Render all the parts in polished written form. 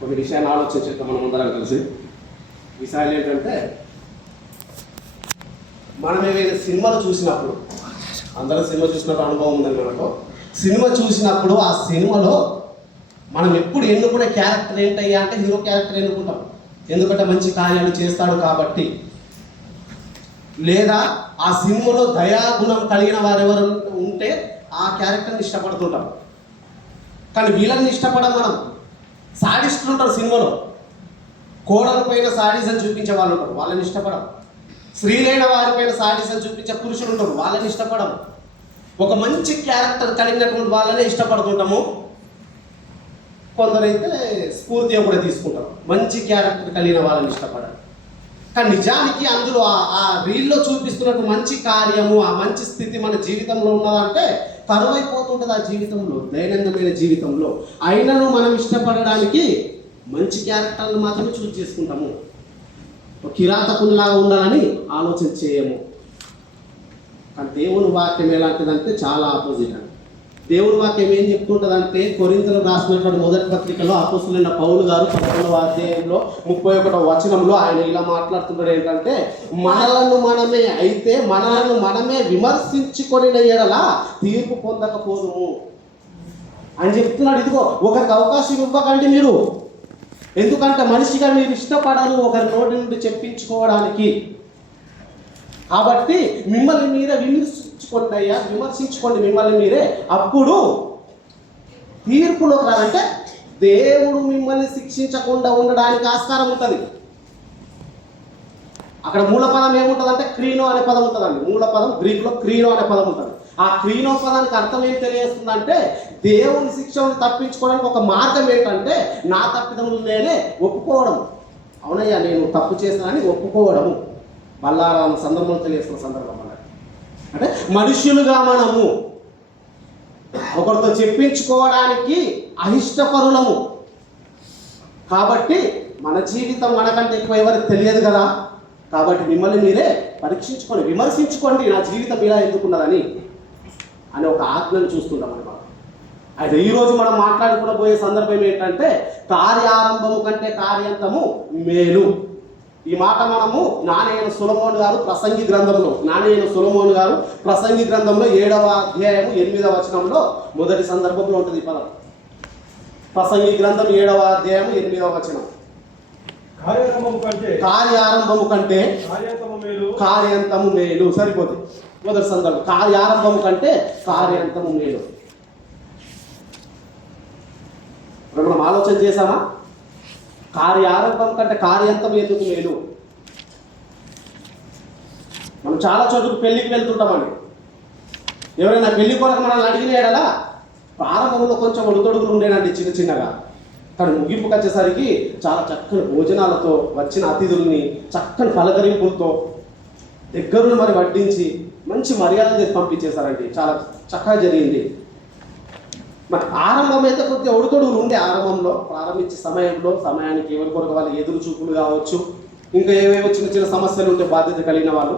కొన్ని విషయాలు ఆలోచించేద్దాం మనం అందరం కలిసి. విషయాలు ఏంటంటే, మనం ఏదైనా సినిమాలు చూసినప్పుడు, అందరం సినిమా చూసినప్పుడు అనుభవం ఉందని మనకు. సినిమా చూసినప్పుడు ఆ సినిమాలో మనం ఎప్పుడు ఎన్నుకునే క్యారెక్టర్ ఏంటయ్యా అంటే హీరో క్యారెక్టర్ ఎన్నుకుంటాం. ఎందుకంటే మంచి కార్యాలు చేస్తాడు కాబట్టి. లేదా ఆ సినిమాలో దయాగుణం కలిగిన వారెవరు ఉంటే ఆ క్యారెక్టర్ని ఇష్టపడుతుంటాం. కానీ వీళ్ళని ఇష్టపడం మనం. సాడిస్టులు ఉంటారు సినిమాలో, కోడల పైన సాడిజం చూపించే వాళ్ళు ఉంటారు, వాళ్ళని ఇష్టపడం. స్త్రీలైన వారిపైన సాడిజం చూపించే పురుషులు ఉంటారు, వాళ్ళని ఇష్టపడం. ఒక మంచి క్యారెక్టర్ కలిగినటువంటి వాళ్ళనే ఇష్టపడుతుంటాము. కొందరైతే స్ఫూర్తిగా కూడా తీసుకుంటారు, మంచి క్యారెక్టర్ కలిగిన వాళ్ళని ఇష్టపడాలి. కానీ నిజానికి అందులో ఆ రీల్లో చూపిస్తున్నట్టు మంచి కార్యము, ఆ మంచి స్థితి మన జీవితంలో ఉన్నదంటే కరువైపోతుంటుంది. ఆ జీవితంలో, దైనందినమైన జీవితంలో అయినను మనం ఇష్టపడడానికి మంచి క్యారెక్టర్లు మాత్రమే చూస్ చేసుకుంటాము. కిరాతకుల్లాగా ఉండాలని ఆలోచన చేయము. కానీ దేవుని వాక్యం ఎలాంటిదంటే చాలా ఆపోజిట్ అండి. దేవుని వాక్యం ఏం చెప్తుంటుందంటే, కొరింథీయులకు రాసినటువంటి మొదటి పత్రికలో అపోస్తలుడైన పౌలు గారు 11వ అధ్యాయంలో 31వ వచనంలో ఆయన ఇలా మాట్లాడుతున్నాడు. ఏంటంటే, మనలను మనమే విమర్శించుకొనిన ఎడల తీర్పు పొందకపోదుము అని చెప్తున్నాడు. ఇదిగో, ఒకరికి అవకాశం ఇవ్వకండి మీరు. ఎందుకంటే మనిషిగా మీరు ఇష్టపడరు ఒకరి నోటి నుండి చెప్పించుకోవడానికి. కాబట్టి మిమ్మల్ని మీరే విమర్శించుకోండి మిమ్మల్ని మీరే. అప్పుడు తీర్పులోకి రాదంటే దేవుడు మిమ్మల్ని శిక్షించకుండా ఉండడానికి ఆస్కారం ఉంటుంది. అక్కడ మూలపదం ఏముంటుందంటే క్రీనో అనే పదం ఉంటుందండి. మూలపదం గ్రీకులో క్రీనో అనే పదం ఉంటుంది. ఆ క్రీనో పదానికి అర్థం ఏం తెలియజేస్తుందంటే, దేవుని శిక్షను తప్పించుకోవడానికి ఒక మార్గం ఏంటంటే నా తప్పిదములు నేనే ఒప్పుకోవడం. అవునయ్యా నేను తప్పు చేశానని ఒప్పుకోవడము. మళ్ళా సందర్భంలో తెలియజేస్తున్న సందర్భం అంటే, మనుష్యులుగా మనము ఒకరితో చెప్పించుకోవడానికి అయిష్టపరులము. కాబట్టి మన జీవితం మనకంటే ఎక్కువ ఎవరికి తెలియదు కదా. కాబట్టి మిమ్మల్ని మీరే పరీక్షించుకోండి, విమర్శించుకోండి, నా జీవితం ఇలా ఎందుకున్నదని అని ఒక ఆజ్ఞను చూస్తుంటాం మనం. అయితే ఈరోజు మనం మాట్లాడుకోబోయే సందర్భం ఏంటంటే, కార్యారంభము కంటే కార్యాంతము మేలు. ఈ మాట మనము నానేన సొలొమోను గారు ప్రసంగి గ్రంథంలో 7వ అధ్యాయము 8వ వచనంలో మొదటి సందర్భంలో ఉంటుంది ఈ పదం. ప్రసంగి గ్రంథం 7వ అధ్యాయము 8వ వచనం. కార్యారంభము కంటే కార్యాంతము మేలు. సరిపోతుంది. మొదటి సందర్భం కార్యారంభము కంటే కార్యాంతము మేలు. మనం ఆలోచన చేశామా? కార్యారంభం కంటే కార్యాంతం ఎందుకు మేలు? మనం చాలా చోట్ల పెళ్లికి వెళ్తుంటామండి. ఎవరైనా పెళ్లి కొరకు మనల్ని అడిగినాడలా ప్రారంభంలో కొంచెం ఒడిదొడుగులు ఉండేనండి, చిన్న చిన్నగా. కానీ ముగింపుకి వచ్చేసరికి చాలా చక్కని భోజనాలతో వచ్చిన అతిథుల్ని చక్కని పలకరింపులతో దగ్గరుని మరి వడ్డించి మంచి మర్యాద చేసి పంపించేశారండి. చాలా చక్కగా జరిగింది. మరి ఆరంభం అయితే కొద్దిగా ఒడితొడుగులు ఉండే. ఆరంభంలో ప్రారంభించే సమయానికి ఎవరి కొరకు వాళ్ళు ఎదురు చూపులు కావచ్చు, ఇంకా ఏవేవో చిన్న చిన్న సమస్యలు ఉంటే బాధ్యత కలిగిన వాళ్ళు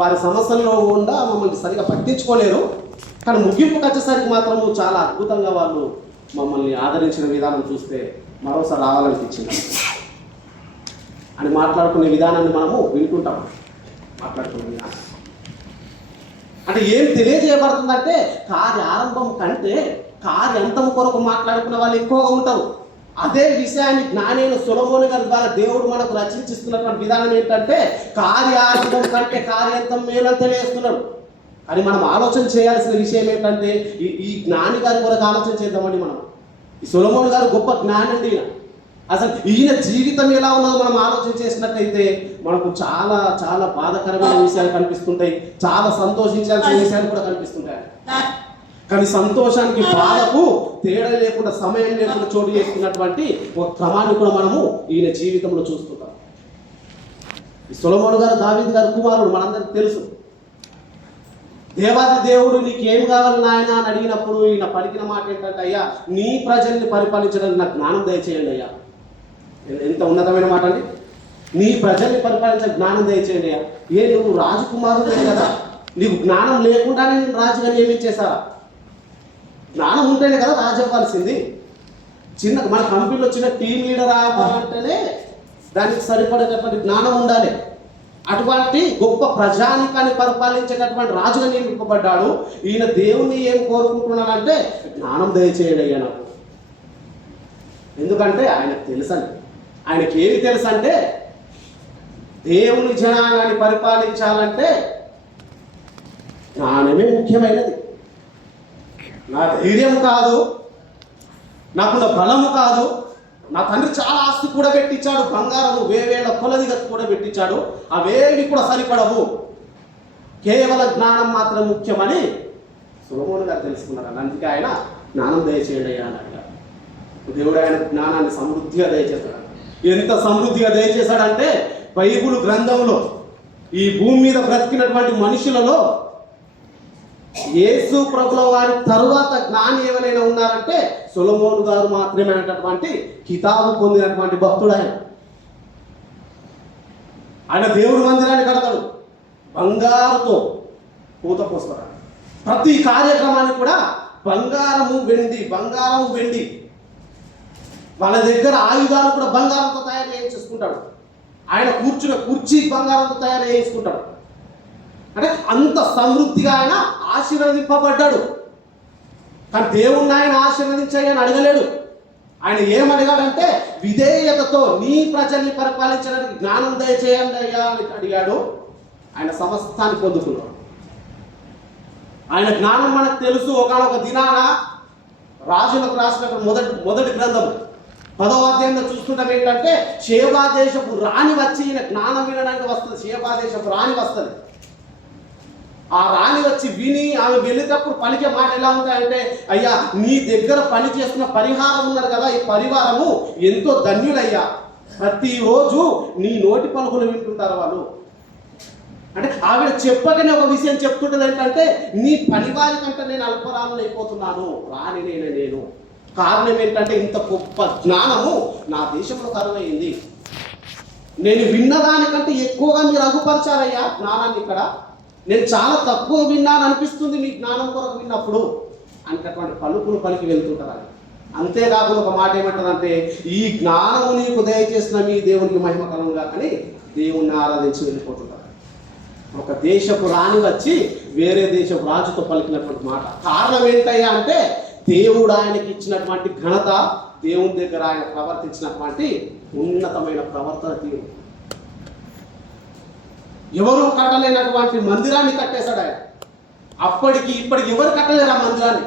వారి సమస్యల్లో కూడా మమ్మల్ని సరిగా పట్టించుకోలేరు. కానీ ముగింపుకి వచ్చేసరికి మాత్రము చాలా అద్భుతంగా వాళ్ళు మమ్మల్ని ఆదరించిన విధానం చూస్తే మరోసారి రావాలనిపించింది అని మాట్లాడుకునే విధానాన్ని మనము వింటుంటాం. మాట్లాడుకునే విధానం అంటే ఏం తెలియజేయబడుతుందంటే, కార్యారంభం కంటే కార్యాంతం కొరకు మాట్లాడుకునే వాళ్ళు ఎక్కువగా ఉంటారు. అదే విషయాన్ని జ్ఞానైన సొలొమోను గారి ద్వారా దేవుడు మనకు రచించిస్తున్నటువంటి విధానం ఏంటంటే, కార్యారంభం కంటే కార్యాంతం మేలని తెలియజేస్తున్నాడు. అని మనం ఆలోచన చేయాల్సిన విషయం ఏంటంటే, ఈ జ్ఞాని గారి కొరకు ఆలోచన చేద్దామండి. మనం ఈ సొలొమోను గారు గొప్ప జ్ఞాని అండి. అసలు ఈయన జీవితం ఎలా ఉన్నదో మనం ఆలోచన చేసినట్టయితే మనకు చాలా చాలా బాధాకరమైన విషయాలు కనిపిస్తుంటాయి, చాలా సంతోషించాల్సిన విషయాలు కూడా కనిపిస్తుంటాయి. కానీ సంతోషానికి బాధకు తేడా లేకుండా, సమయం లేకుండా చోటు చేసుకున్నటువంటి ఒక క్రమాన్ని కూడా మనము ఈయన జీవితంలో చూస్తుంటాం. ఈ సొలొమోను గారు దావీదు గారు కుమారుడు, మనందరికీ తెలుసు. దేవాది దేవుడు నీకేం కావాలి నాయన అని అడిగినప్పుడు ఈయన పలికిన మాట ఏంటంటే, అయ్యా నీ ప్రజల్ని పరిపాలించడానికి నాకు జ్ఞానం దయచేయండి అయ్యా. ఎంత ఉన్నతమైన మాట అండి. నీ ప్రజల్ని పరిపాలించే జ్ఞానం దయచేయండి అయ్యా. నువ్వు రాజకుమారుడే కదా, నీకు జ్ఞానం లేకుండానే నేను రాజుగా నియమించేశారా? జ్ఞానం ఉంటేనే కదా రాజు అవ్వాల్సింది. చిన్న మన కంపెనీలో చిన్న టీం లీడర్ అవ్వాలంటేనే దానికి సరిపడేటటువంటి జ్ఞానం ఉండాలి. అటువంటి గొప్ప ప్రజానికాన్ని పరిపాలించేటటువంటి రాజుగా నియమింపబడ్డాడు. ఈయన దేవుణ్ణి ఏం కోరుకుంటున్నాడంటే జ్ఞానం దయచేయడయ్యా నాకు. ఎందుకంటే ఆయనకు తెలుసని, ఆయనకి ఏమి తెలుసు అంటే దేవుని జనాంగాన్ని పరిపాలించాలంటే జ్ఞానమే ముఖ్యమైనది. నా ధైర్యం కాదు, నాకున్న బలము కాదు. నా తండ్రి చాలా ఆస్తి కూడా పెట్టించాడు, బంగారము వేవేల కొలదిగా కూడా పెట్టించాడు. అవేవి కూడా సరిపడవు, కేవలం జ్ఞానం మాత్రం ముఖ్యమని సొలొమోను గారు తెలుసుకున్నారు. అందుకే ఆయన జ్ఞానం దయచేయండి అయ్యా అని అడిగారు. దేవుడు ఆయన జ్ఞానాన్ని సమృద్ధిగా దయచేశాడు. ఎంత సమృద్ధిగా దయచేశాడంటే బైబిల్ గ్రంథంలో ఈ భూమి మీద బ్రతికినటువంటి మనుషులలో యేసు ప్రభుల వారి తరువాత జ్ఞాని ఎవరైనా ఉన్నారంటే సొలొమోను గారు మాత్రమే అనేటటువంటి కితాబు పొందినటువంటి భక్తుడు ఆయన. ఆయన దేవుడి మందిరాన్ని కడతాడు, బంగారుతో పూత పోస్తాడు. ప్రతి కార్యక్రమాన్ని కూడా బంగారము వెండి. వాళ్ళ దగ్గర ఆయుధాలు కూడా బంగారంతో తయారు చేయించుకుంటాడు. ఆయన కూర్చున్న కుర్చీ బంగారంతో తయారు చేయించుకుంటాడు. అంటే అంత సమృద్ధిగా ఆయన ఆశీర్వదింపబడ్డాడు. కానీ దేవుణ్ణి ఆయన ఆశీర్వదించాయని అడగలేడు. ఆయన ఏమడిగాడంటే విధేయతతో నీ ప్రజల్ని పరిపాలించడానికి జ్ఞానం దయచేయండి అయ్యా అని అడిగాడు. ఆయన సమస్తాన్ని పొందుకున్నాడు. ఆయన జ్ఞానం మనకు తెలుసు. ఒకనొక దినాన రాజులకు రాసినటువంటి మొదటి గ్రంథం 10వ అధ్యాయంలో చూసుకుంటాం ఏంటంటే షేబా దేశపు రాణి వచ్చి ఈయన జ్ఞానం వినడానికి వస్తుంది. షేబా దేశపు రాణి వస్తుంది. ఆ రాణి వచ్చి విని ఆమె వెళ్ళేటప్పుడు పలికే మాట ఎలా ఉంటాయంటే, అయ్యా నీ దగ్గర పని చేస్తున్న పరిహారం ఉన్నారు కదా, ఈ పరివారము ఎంతో ధన్యులయ్యా, ప్రతిరోజు నీ నోటి పలుకులు వింటుంటారు వాళ్ళు. అంటే ఆవిడ చెప్పకనే ఒక విషయం చెప్తుంటది ఏంటంటే, నీ పనివారి కంటే నేను అల్పరాలను అయిపోతున్నాను, రాణి నేను. కారణం ఏంటంటే ఇంత గొప్ప జ్ఞానము నా దేశంలో కరువైంది. నేను విన్నదానికంటే ఎక్కువగా మీరు అగుపరిచారయ్యా జ్ఞానాన్ని. ఇక్కడ నేను చాలా తక్కువ విన్నాను అనిపిస్తుంది మీ జ్ఞానం కొరకు విన్నప్పుడు అనేటటువంటి పలుకులు పలికి వెళ్తుంటారు. అంతేకాకుండా ఒక మాట ఏమంటారంటే, ఈ జ్ఞానము నీకు దయచేసిన మీ దేవునికి మహిమ కలుగుగా అని దేవుణ్ణి ఆరాధించి వెళ్ళిపోతుంటారు. ఒక దేశపు రాణి వచ్చి వేరే దేశపు రాజుతో పలికినటువంటి మాట. కారణం ఏంటయ్యా అంటే దేవుడు ఆయనకి ఇచ్చినటువంటి ఘనత, దేవుని దగ్గర ఆయన ప్రవర్తించినటువంటి ఉన్నతమైన ప్రవర్తన తీరు. ఎవరు కట్టలేనటువంటి మందిరాన్ని కట్టేశాడు ఆయన. అప్పటికి ఇప్పటికి ఎవరు కట్టలేరు ఆ మందిరాన్ని.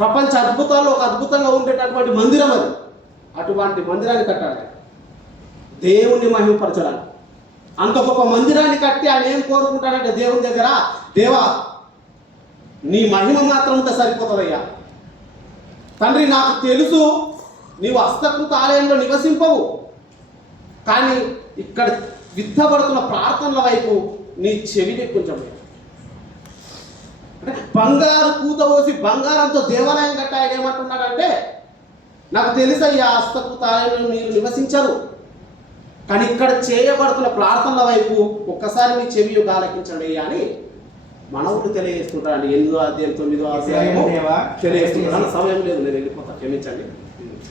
ప్రపంచ అద్భుతాల్లో ఒక అద్భుతంగా ఉండేటటువంటి మందిరం అది. అటువంటి మందిరాన్ని కట్టాడు దేవుణ్ణి మహిమపరచడానికి. అంత గొప్ప మందిరాన్ని కట్టి ఆయన ఏం కోరుకుంటాడంటే దేవుని దగ్గర, దేవా నీ మహిమ మాత్రం ఉంటే సరిపోతుందయ్యా. తండ్రి నాకు తెలుసు నీవు హస్తకృత ఆలయంలో నివసింపవు, కానీ ఇక్కడ విత్తబడుతున్న ప్రార్థనల వైపు నీ చెవిని కొంచెం అంటే బంగారు పూత పోసి బంగారంతో దేవాలయం కట్టి ఆయన ఏమంటున్నాడంటే, నాకు తెలుసయ్యా హస్తకృత ఆలయంలో మీరు నివసించరు, కానీ ఇక్కడ చేయబడుతున్న ప్రార్థనల వైపు ఒక్కసారి మీ చెవి ఆలకించండి అని మనవుడు తెలియజేస్తుంటాడు. 8వ అధ్యాయం 9వ అధ్యాయం తెలియజేస్తున్నాను. సమయం లేదు, నేను వెళ్ళిపోతాను, క్షమించండి.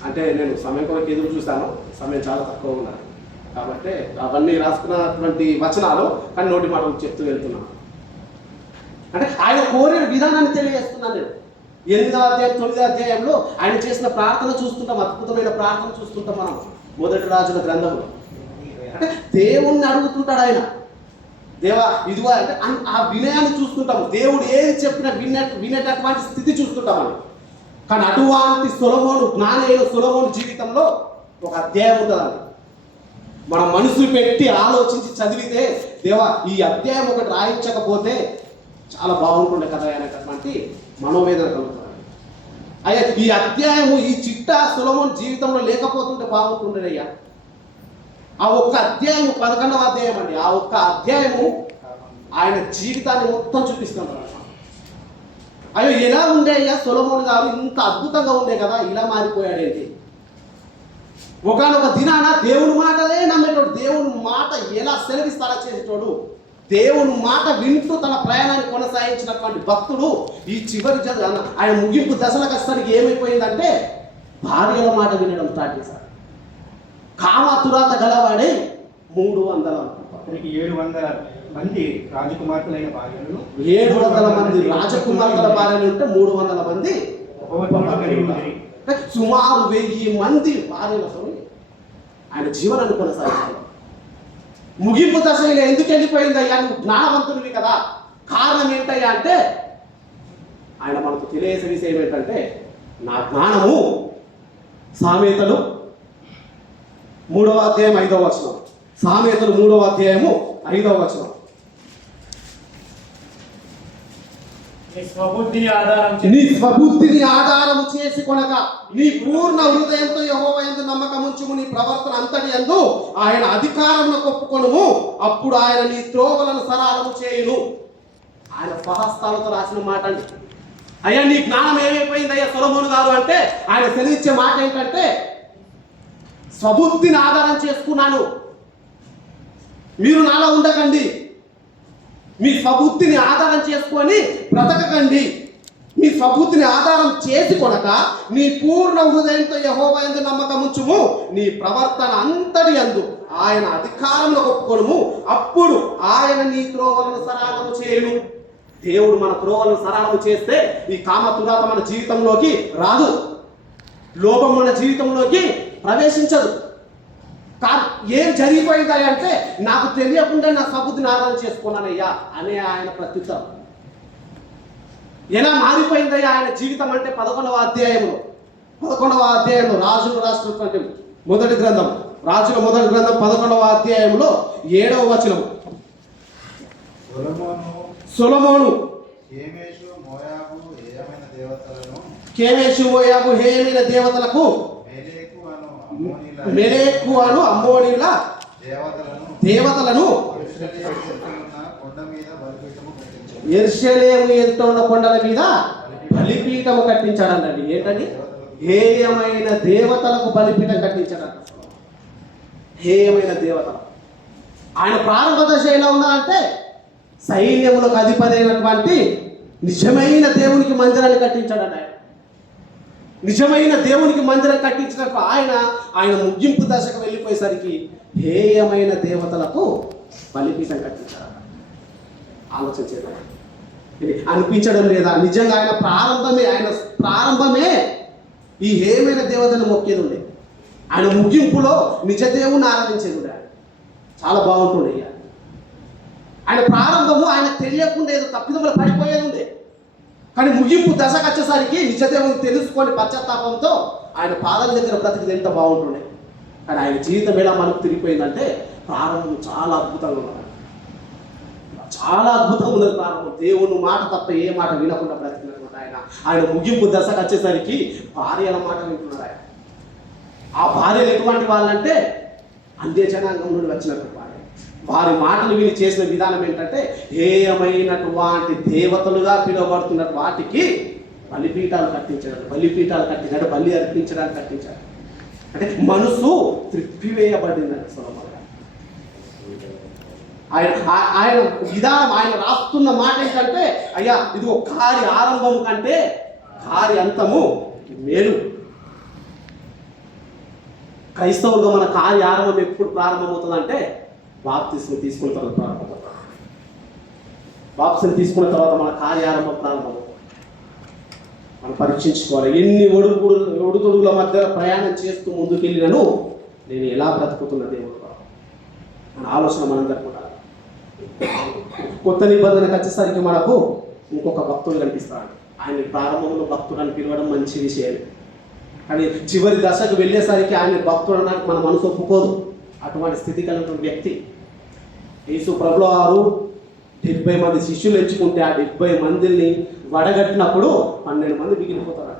అంటే నేను సమయం కొరకు ఎదురు చూస్తాను, సమయం చాలా తక్కువ ఉన్నది కాబట్టి అవన్నీ రాసుకున్నటువంటి వచనాలు కానీ నోటి మాటలు చెప్తూ వెళ్తున్నాను. అంటే ఆయన కోరిన విధానాన్ని తెలియజేస్తున్నాను నేను. 8వ అధ్యాయం 9వ అధ్యాయంలో ఆయన చేసిన ప్రార్థన చూస్తుంటాం, అద్భుతమైన ప్రార్థన చూస్తుంటాం మనం మొదటి రాజుల గ్రంథంలో. అంటే దేవుణ్ణి అడుగుతుంటాడు ఆయన, దేవా ఇదిగో అంటే ఆ వినయాన్ని చూస్తుంటాము. దేవుడు ఏది చెప్పినా వినేటటువంటి స్థితి చూస్తుంటామని. కానీ అటువంటి సొలొమోను, జ్ఞానైన సొలొమోను జీవితంలో ఒక అధ్యాయం ఉంటుందండి. మనం మనసు పెట్టి ఆలోచించి చదివితే, దేవా ఈ అధ్యాయం ఒకటి రాయించకపోతే చాలా బాగుంటుండే కదా అనేటటువంటి మనోవేదన కలుగుతుంది. అయ్యా ఈ అధ్యాయము, ఈ చిట్టా సొలొమోను జీవితంలో లేకపోతుంటే బాగుంటుండేయ్యా. ఆ ఒక్క అధ్యాయం 11వ అధ్యాయం అండి. ఆ ఒక్క అధ్యాయము ఆయన జీవితాన్ని మొత్తం చూపిస్తుంటారు. అయ్యో ఎలా ఉండే అయ్యా సొలొమోను గారు, ఇంత అద్భుతంగా ఉండే కదా, ఇలా మారిపోయాడేంటి? ఒకనొక దినాన దేవుని మాటలే నమ్మేటోడు, దేవుని మాట ఎలా సెలవిస్తారా చేసేటోడు, దేవుని మాట వింటూ తన ప్రయాణాన్ని కొనసాగించినటువంటి భక్తుడు ఈ చివరి ఆయన ముగింపు దశలకు వచ్చేసరికి ఏమైపోయిందంటే భార్యల మాట వినడం స్టార్ట్ చేశాడు. కామ తురాత గలవాడే 300 అతనికి 700 మంది రాజకుమార్తెలైన భార్యలను 700 మంది రాజకుమార్తెల భార్యలు ఉంటే 300 మంది ఉపవతులుగా కలిగి ఉండిరి. సుమారు 1000 మంది భార్యలతో ఆయన జీవనాన్ని కొనసాగించాడు. ముగింపు దశలో ఎందుకు వెళ్ళిపోయిందయ్యా, నువ్వు జ్ఞానవంతునివి కదా, కారణం ఏంటయ్యా అంటే ఆయన మనకు తెలియజేసే విషయం ఏంటంటే నా జ్ఞానము సామెతలు 3వ అధ్యాయం 5వ వచనం. సామెతలు 3వ అధ్యాయము 5వ వచనం. నీ స్వబుద్ధిని ఆధారం నీ స్వబుద్ధిని ఆధారము చేసి కొనక నీ పూర్ణ హృదయంతో యెహోవా యందు నమ్మకముంచుము, నీ ప్రవర్తన అంతటి యందు ఆయన అధికారమును ఒప్పుకొనుము, అప్పుడు ఆయన నీ త్రోవలను సరళము చేయును. ఆయన స్వహస్తాలతో రాసిన మాట అండి. అయ్యా నీ జ్ఞానం ఏమైపోయింది అయ్యా సొలొమోను గారు అంటే ఆయన సెలవిచ్చే మాట ఏంటంటే స్వబుద్ధిని ఆధారం చేసుకున్నాను, మీరు నాలో ఉండకండి, మీ స్వబుద్ధిని ఆధారం చేసుకొని బ్రతకకండి, మీ స్వబుద్ధిని ఆధారం చేసి కొనక నీ పూర్ణ హృదయంతో యెహోవా యందు నమ్మకముంచుము, నీ ప్రవర్తన అంతటి యందు ఆయన అధికారంలో ఒప్పుకొనుము, అప్పుడు ఆయన నీ త్రోవలను సరళము చేయును. దేవుడు మన త్రోవలను సరళము చేస్తే ఈ కామ తురాత మన జీవితంలోకి రాదు, లోభం మన జీవితంలోకి ప్రవేశించదు. ఏం జరిగిపోయిందా అంటే నాకు తెలియకుండా నా స్వబుద్ధిని ఆధారం చేసుకున్నానయ్యా అనే ఆయన ప్రత్యుత్తరం. ఎలా మారిపోయిందయ్యా ఆయన జీవితం అంటే 11వ అధ్యాయంలో రాజులు రాసినటువంటి మొదటి గ్రంథం, రాజుల మొదటి గ్రంథం 11వ అధ్యాయంలో 7వ వచనం. సొలొమోను కేమేషు మోయాబు హేయమైన దేవతలకు మెరేకు అను అమ్మోనీయుల దేవతలను యెరూషలేము ఎదుట ఉన్న కొండల మీద బలిపీఠము కట్టించాడన్నది. ఏంటండి? హేయమైన దేవతలకు బలిపీఠం కట్టించాడంట. హేయమైన దేవతలు. ఆయన ప్రారంభ దశ ఎలా ఉన్నారంటే సైన్యములకు అధిపతి అయినటువంటి నిజమైన దేవునికి మందిరాన్ని కట్టించాడట. నిజమైన దేవునికి మందిరం కట్టించినట్టు ఆయన ముగింపు దశకు వెళ్ళిపోయేసరికి హేయమైన దేవతలకు బలిపీఠం కట్టించాడట. ఆలోచించేదా? ఇది అనిపించడం లేదా? నిజంగా ఆయన ప్రారంభమే ఈ హేయమైన దేవతను మొక్కేది ఉండే. ఆయన ముగింపులో నిజ దేవుని ఆరాధించేది ఉండే. చాలా బాగుంటుండే. ఆయన ప్రారంభము ఆయన తెలియకుండా ఏదో తప్పిదములు పడిపోయేది ఉండే. కానీ ముగింపు దశకు వచ్చేసరికి నిజదేవుని తెలుసుకొని పశ్చాత్తాపంతో ఆయన పాదాల దగ్గర బ్రతికి ఎంత బాగుంటుండే. కానీ ఆయన జీవితం ఎలా మనకు తిరిగిపోయిందంటే ప్రారంభం చాలా అద్భుతంగా ఉన్నది. చాలా అద్భుతంగా ఉన్నది ప్రారంభం. దేవుని మాట తప్ప ఏ మాట వినకుండా బ్రతికినటువంటి ఆయన ముగింపు దశకు వచ్చేసరికి భార్యల మాట వింటున్నాడు ఆయన. ఆ భార్యలు ఎటువంటి వాళ్ళంటే అన్య జనాంగం నుండి వచ్చినటువంటి భార్య. వారి మాటలు విని చేసిన విధానం ఏంటంటే హేయమైనటువంటి దేవతలుగా పిలువబడుతున్న వాటికి బలిపీఠాలు కట్టించాడు. బలి అర్పించడానికి కట్టించాడు. అంటే మనసు త్రిప్పివేయబడిందండి సొలొమోను. ఆయన విధానం ఆయన రాస్తున్న మాట ఏంటంటే అయ్యా ఇది ఒక కార్య ఆరంభము కంటే కార్య అంతము మేలు. క్రైస్తవులుగా మన కార్య ఆరంభం ఎప్పుడు ప్రారంభమవుతుందంటే బాప్తిస్మం తీసుకున్న తర్వాత ప్రారంభమవుతుంది. బాప్తిస్మం తీసుకున్న తర్వాత మన కార్యారంభం ప్రారంభమవుతుంది. మనం పరీక్షించుకోవాలి. ఎన్ని ఒడుదొడుగుల మధ్య ప్రయాణం చేస్తూ ముందుకెళ్ళినను నేను ఎలా బ్రతుకుతున్న దేవుడు మన ఆలోచన మనం జరుపుకుంటాం. కొత్త నిబంధనకు వచ్చేసరికి మనకు ఇంకొక భక్తుడు కనిపిస్తాడు. ఆయన ప్రారంభంలో భక్తుడు అని పిలవడం మంచి విషయం. కానీ చివరి దశకు వెళ్ళేసరికి ఆయన భక్తుడు అనడానికి మన మనసు ఒప్పుకోదు. అటువంటి స్థితి కలిగిన వ్యక్తి యేసు ప్రభువు వారు 70 మంది శిష్యులు ఎంచుకుంటే ఆ 70 మందిని వడగట్టినప్పుడు 12 మంది మిగిలిపోతారు.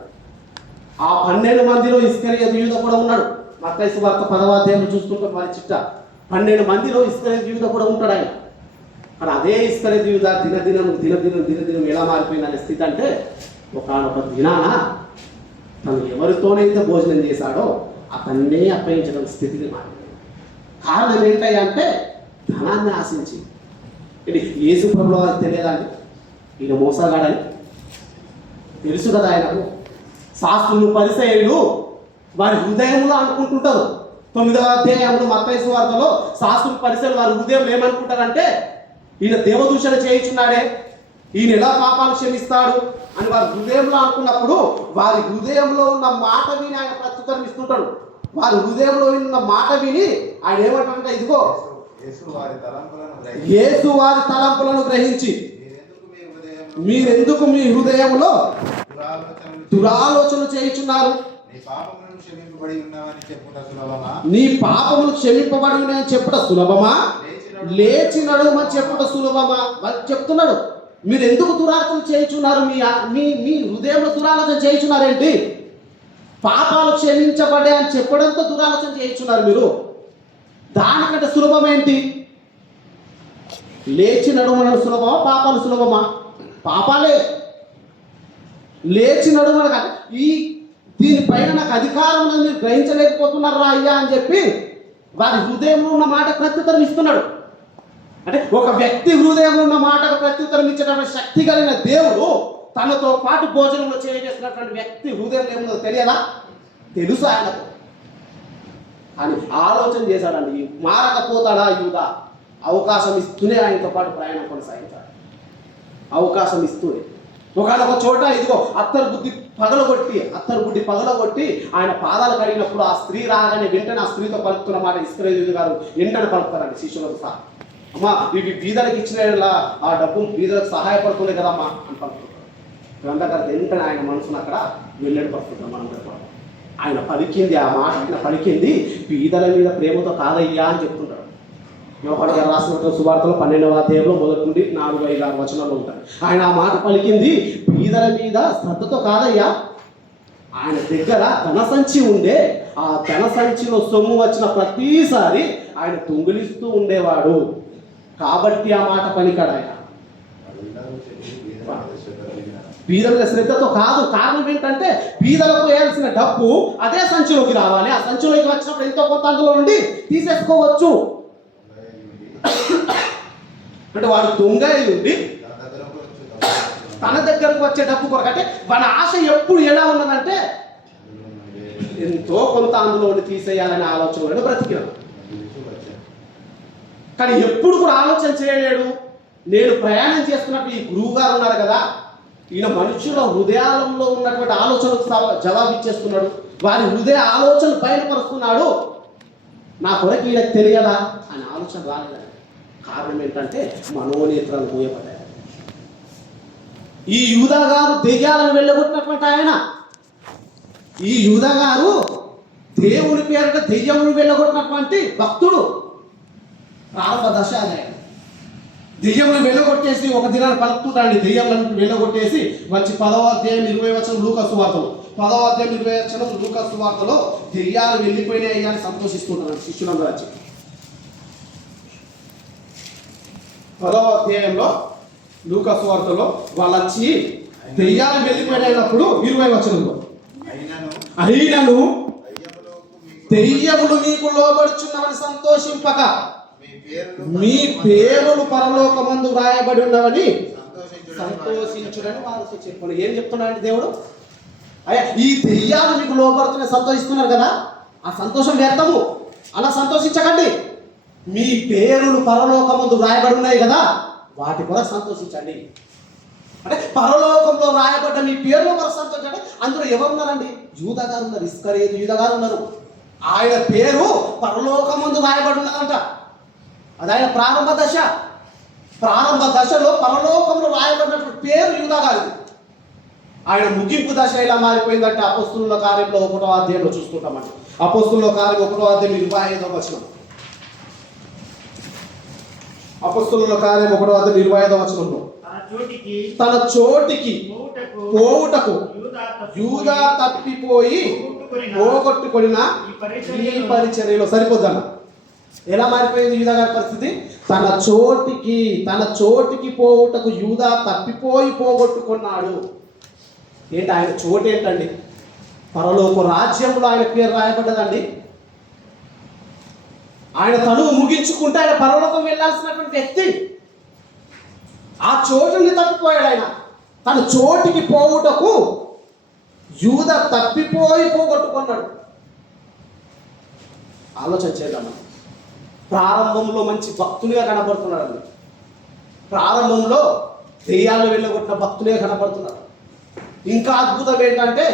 ఆ 12 మందిలో ఇస్కరియోతు యూదా కూడా ఉన్నాడు. మత్తయి సువార్త 10వ అధ్యాయంలో చూస్తుంటే వారి చిట్ట 12 మందిలో ఇస్కరియోతు యూదా కూడా ఉంటాడు ఆయన. కానీ అదే ఇస్కరియోతు యూదా దినదినం ఎలా మారిపోయిందనే స్థితి అంటే ఒకనొక దినాన తను ఎవరితోనైతే భోజనం చేశాడో అతన్నే అప్పగించడం స్థితికి మారింది. కారణం ఏంటంటే ధనాన్ని ఆశించి. ఇది యేసు ప్రభువు వారికి తెలియదండి ఈయన మోసగాడని తెలుసు కదా ఆయనకు. శాస్త్రులు పరిసయ్యులు వారి హృదయంలో అనుకుంటుంటారు. 9వ అధ్యాయంలో మత్తయి సువార్తలో శాస్త్రుల పరిసరాలు వారి హృదయంలో ఏమనుకుంటారంటే, ఈయన దేవదూషణ చేయించున్నాడే, ఈయన ఎలా పాపాలు క్షమిస్తాడు అని వారి హృదయంలో అనుకున్నప్పుడు వారి హృదయంలో ఉన్న మాట విని ఆయన ప్రత్యుత్తరం ఇస్తుంటాడు. వారి హృదయంలో ఉన్న మాట విని ఆయన ఏమంటాడంటే, ఇదిగో యేసు వారి తలంపులను గ్రహించి మీరెందుకు మీ హృదయంలో దురాలోచనలు చేయించున్నారు? నీ పాపములు క్షమింపబడి ఉన్నాయని చెప్పుట సులభమా, లేచి నడుమని చెప్పుట సులభమా? చెప్తున్నాడు, మీరు ఎందుకు దురాలోచన చేయించున్నారు? మీ హృదయంలో దురాలోచన చేయించున్నారేంటి? పాపాలు క్షమించబడే అని చెప్పడంతో దురాలోచన చేయించున్నారు మీరు. దానికంటే సులభం ఏంటి? లేచి నడుమన సులభమా, పాపాలు సులభమా? పాపాలే. లేచి నడుమన దీనిపైన నాకు అధికారం ఉన్నది మీరు గ్రహించలేకపోతున్నారా అయ్యా అని చెప్పి వారి హృదయంలో ఉన్న మాట ప్రత్యుత్తరం ఇస్తున్నాడు. అంటే ఒక వ్యక్తి హృదయంలో ఉన్న మాటకు ప్రత్యుత్తరం ఇచ్చేటటువంటి శక్తి కలిగిన దేవుడు తనతో పాటు భోజనంలో చేసినటువంటి వ్యక్తి హృదయంలో ఏముందో తెలియదా? తెలుసు ఆయనకు. అని ఆలోచన చేశాడండి. మారకపోతాడా యూదా? అవకాశం ఇస్తూనే ఆయనతో పాటు ప్రయాణం కొనసాగించాడు. అవకాశం ఇస్తూనే ఒకనొక చోట ఇదిగో అత్తరు బుద్ధి పగలగొట్టి ఆయన పాదాలు కడిగినప్పుడు ఆ స్త్రీ రాగానే వెంటనే ఆ స్త్రీతో పలుకుతున్న మాట ఇస్కరేతు గారు వెంటనే పలుకుతారండి శిష్యులకు సహా. అమ్మా ఇవి బీదలకు ఇచ్చిన ఆ డబ్బు బీదలకు సహాయపడుతుంది కదమ్మా అని పలుకుతారు. గ్రంథకర్త వెంటనే ఆయన మనసును అక్కడ వెల్లడి పడుతుంటాం. మనం ఆయన పలికింది, ఆ మాట పలికింది బీదల మీద ప్రేమతో కాదయ్యా అని చెప్తుంటాడు. యోహాను గారు రాసినటువంటి సువార్తలో 12వ అధ్యాయంలో మొదటి నుండి 4, 5, 6 వచనాలు ఉంటాయి. ఆయన ఆ మాట పలికింది బీదల మీద శ్రద్ధతో కాదయ్యా. ఆయన దగ్గర ధనసంచి ఉండే, ఆ ధనసంచిలో సొమ్ము వచ్చిన ప్రతిసారి ఆయన దొంగిలిస్తూ ఉండేవాడు. కాబట్టి ఆ మాట పలికాడు ఆయన. బీదల శ్రద్ధతో కాదు. కారణం ఏంటంటే బీదలకు వేయాల్సిన డబ్బు అదే సంచిలోకి రావాలి. ఆ సంచిలోకి వచ్చినప్పుడు ఎంతో కొంత అందులో ఉండి తీసేసుకోవచ్చు. అంటే వాడు దొంగ ఉండి తన దగ్గరకు వచ్చే డబ్బు కొరకంటే వాడి ఆశ ఎప్పుడు ఎలా ఉన్నదంటే ఎంతో కొంత అందులో ఉండి తీసేయాలనే ఆలోచనలో బ్రతికినాడు. కానీ ఎప్పుడు కూడా ఆలోచన చేయలేడు. నేను ప్రయాణం చేస్తున్నప్పుడు ఈ గురువు గారు ఉన్నారు కదా, ఈయన మనుషుల హృదయాలలో ఉన్నటువంటి ఆలోచనకు జవాబు ఇచ్చేస్తున్నాడు. వారి హృదయ ఆలోచనలు బయటపరుస్తున్నాడు. నా కొరకు ఈయనకు తెలియదా అని ఆలోచన రాలేదండి. కారణం ఏంటంటే మనోనేత్రాలు మూయపడ్డాయి. ఈ యూదా గారు దెయ్యాలను వెళ్ళగొట్టినటువంటి ఆయన, ఈ యూదా గారు దేవుని పేరిట దెయ్యమును వెళ్ళగొట్టినటువంటి భక్తుడు. ప్రారంభ దశ ఆయన దెయ్యములను వెళ్ళగొట్టేసి ఒక దినాన్ని పలుకుతుంటాండి. దెయ్యములను వెళ్ళగొట్టేసి వచ్చి 10వ అధ్యాయం 20 వచనం లూకా సువార్తలో 10వ అధ్యాయం 20 వచనం లూకా సువార్తలో దెయ్యాలు వెళ్ళిపోయినాయి అని సంతోషిస్తుంటారు శిష్యులందరూ వచ్చి. 10వ అధ్యాయంలో లూకా సువార్తలో వాళ్ళు వచ్చి దెయ్యాలు వెళ్ళిపోయినప్పుడు 20 వచనంలో అయినను దెయ్యములు మీకు లోబడుచున్నామని సంతోషింపక మీ పేరులు పరలోకమందు వ్రాయబడి ఉన్నవని సంతోషించుడని వారితో చెప్పాను. ఏం చెప్తున్నాడండి దేవుడు? అయ్యా ఈ దెయ్యాలు మీకు లోబడుతున్న సంతోషిస్తున్నారు కదా, ఆ సంతోషం వ్యర్థము. అలా సంతోషించకండి. మీ పేరులు పరలోకమందు వ్రాయబడి ఉన్నాయి కదా, వాటి కొరకు సంతోషించండి. అంటే పరలోకంలో వ్రాయబడ్డ మీ పేరులో కొరకు సంతోషించండి. అందులో ఎవరున్నారండి? యూదా గారు ఉన్నారు, ఇస్కరియోతు యూదా గారు ఉన్నారు. ఆయన పేరు పరలోకమందు వ్రాయబడి ఉన్నదంట. అది ఆయన ప్రారంభ దశలో పరలోకంలో వ్రాయబడినటువంటి పేరు యూదా గారిది. ఆయన ముగింపు దశ ఎలా మారిపోయిందంటే అపోస్తుల కార్యంలో 1వ అధ్యాయంలో చూసుకుంటామండి. అపోస్తుల కార్యం 1వ అధ్యాయం 25వ వచనం. అపోస్తుల కార్యం 1వ అధ్యాయం 25వ వచనంలో తన చోటికి పోవుటకు యూదా తప్పిపోయి పోగొట్టుకొనిన ఈ పరిచర్యలో సరిపోద్దన్న. ఎలా మారిపోయింది యూదా గారి పరిస్థితి? తన చోటికి పోవుటకు యూదా తప్పిపోయి పోగొట్టుకున్నాడు. ఏంటి ఆయన చోటు ఏంటండి? పరలోక రాజ్యంలో ఆయన పేరు రాయబడ్డదండి. ఆయన తనువు ముగించుకుంటే ఆయన పరలోకం వెళ్ళాల్సినటువంటి వ్యక్తి. ఆ చోటుని తప్పిపోయాడు ఆయన. తన చోటికి పోవుటకు యూదా తప్పిపోయి పోగొట్టుకున్నాడు. ఆలోచన చేద్దాం. ప్రారంభంలో మంచి భక్తునిగా కనపడుతున్నాడు. ప్రారంభంలో దెయ్యాలు వెళ్ళగొట్టిన భక్తునిగా కనపడుతున్నాడు. ఇంకా అద్భుతం ఏంటంటే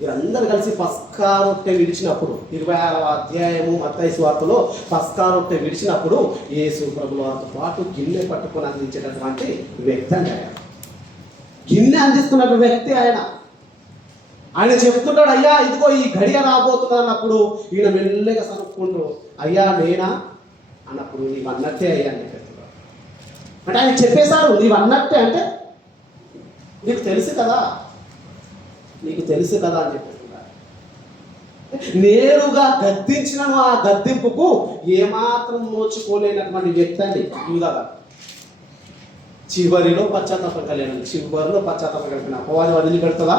వీరందరూ కలిసి పస్కా రొట్టె విడిచినప్పుడు 26వ అధ్యాయము మత్తయి సువార్తలో పస్కా రొట్టె విడిచినప్పుడు యేసు ప్రభువు వారితో పాటు గిన్నె పట్టుకొని అందించేటటువంటి వ్యక్తి అండి ఆయన. గిన్నె అందిస్తున్న వ్యక్తి ఆయన చెప్తున్నాడు, అయ్యా ఇదిగో ఈ గడియ రాబోతున్నా అన్నప్పుడు ఈయన మెల్లగా సనుక్కుంటూ అయ్యా నేనా అన్నప్పుడు నీవు అన్నట్టే అయ్యా అని చెప్తున్నాడు. అంటే ఆయన చెప్పేశారు నీవు అన్నట్టే, అంటే నీకు తెలుసు కదా అని చెప్తున్నారు. నేరుగా గద్దించినను ఆ గద్దింపుకు ఏమాత్రం నోచుకోలేనటువంటి వ్యక్తి అండి యూదా. చివరిలో పశ్చాత్తాపం కలిగిన అపవాది వదిలిపెడుతుందా?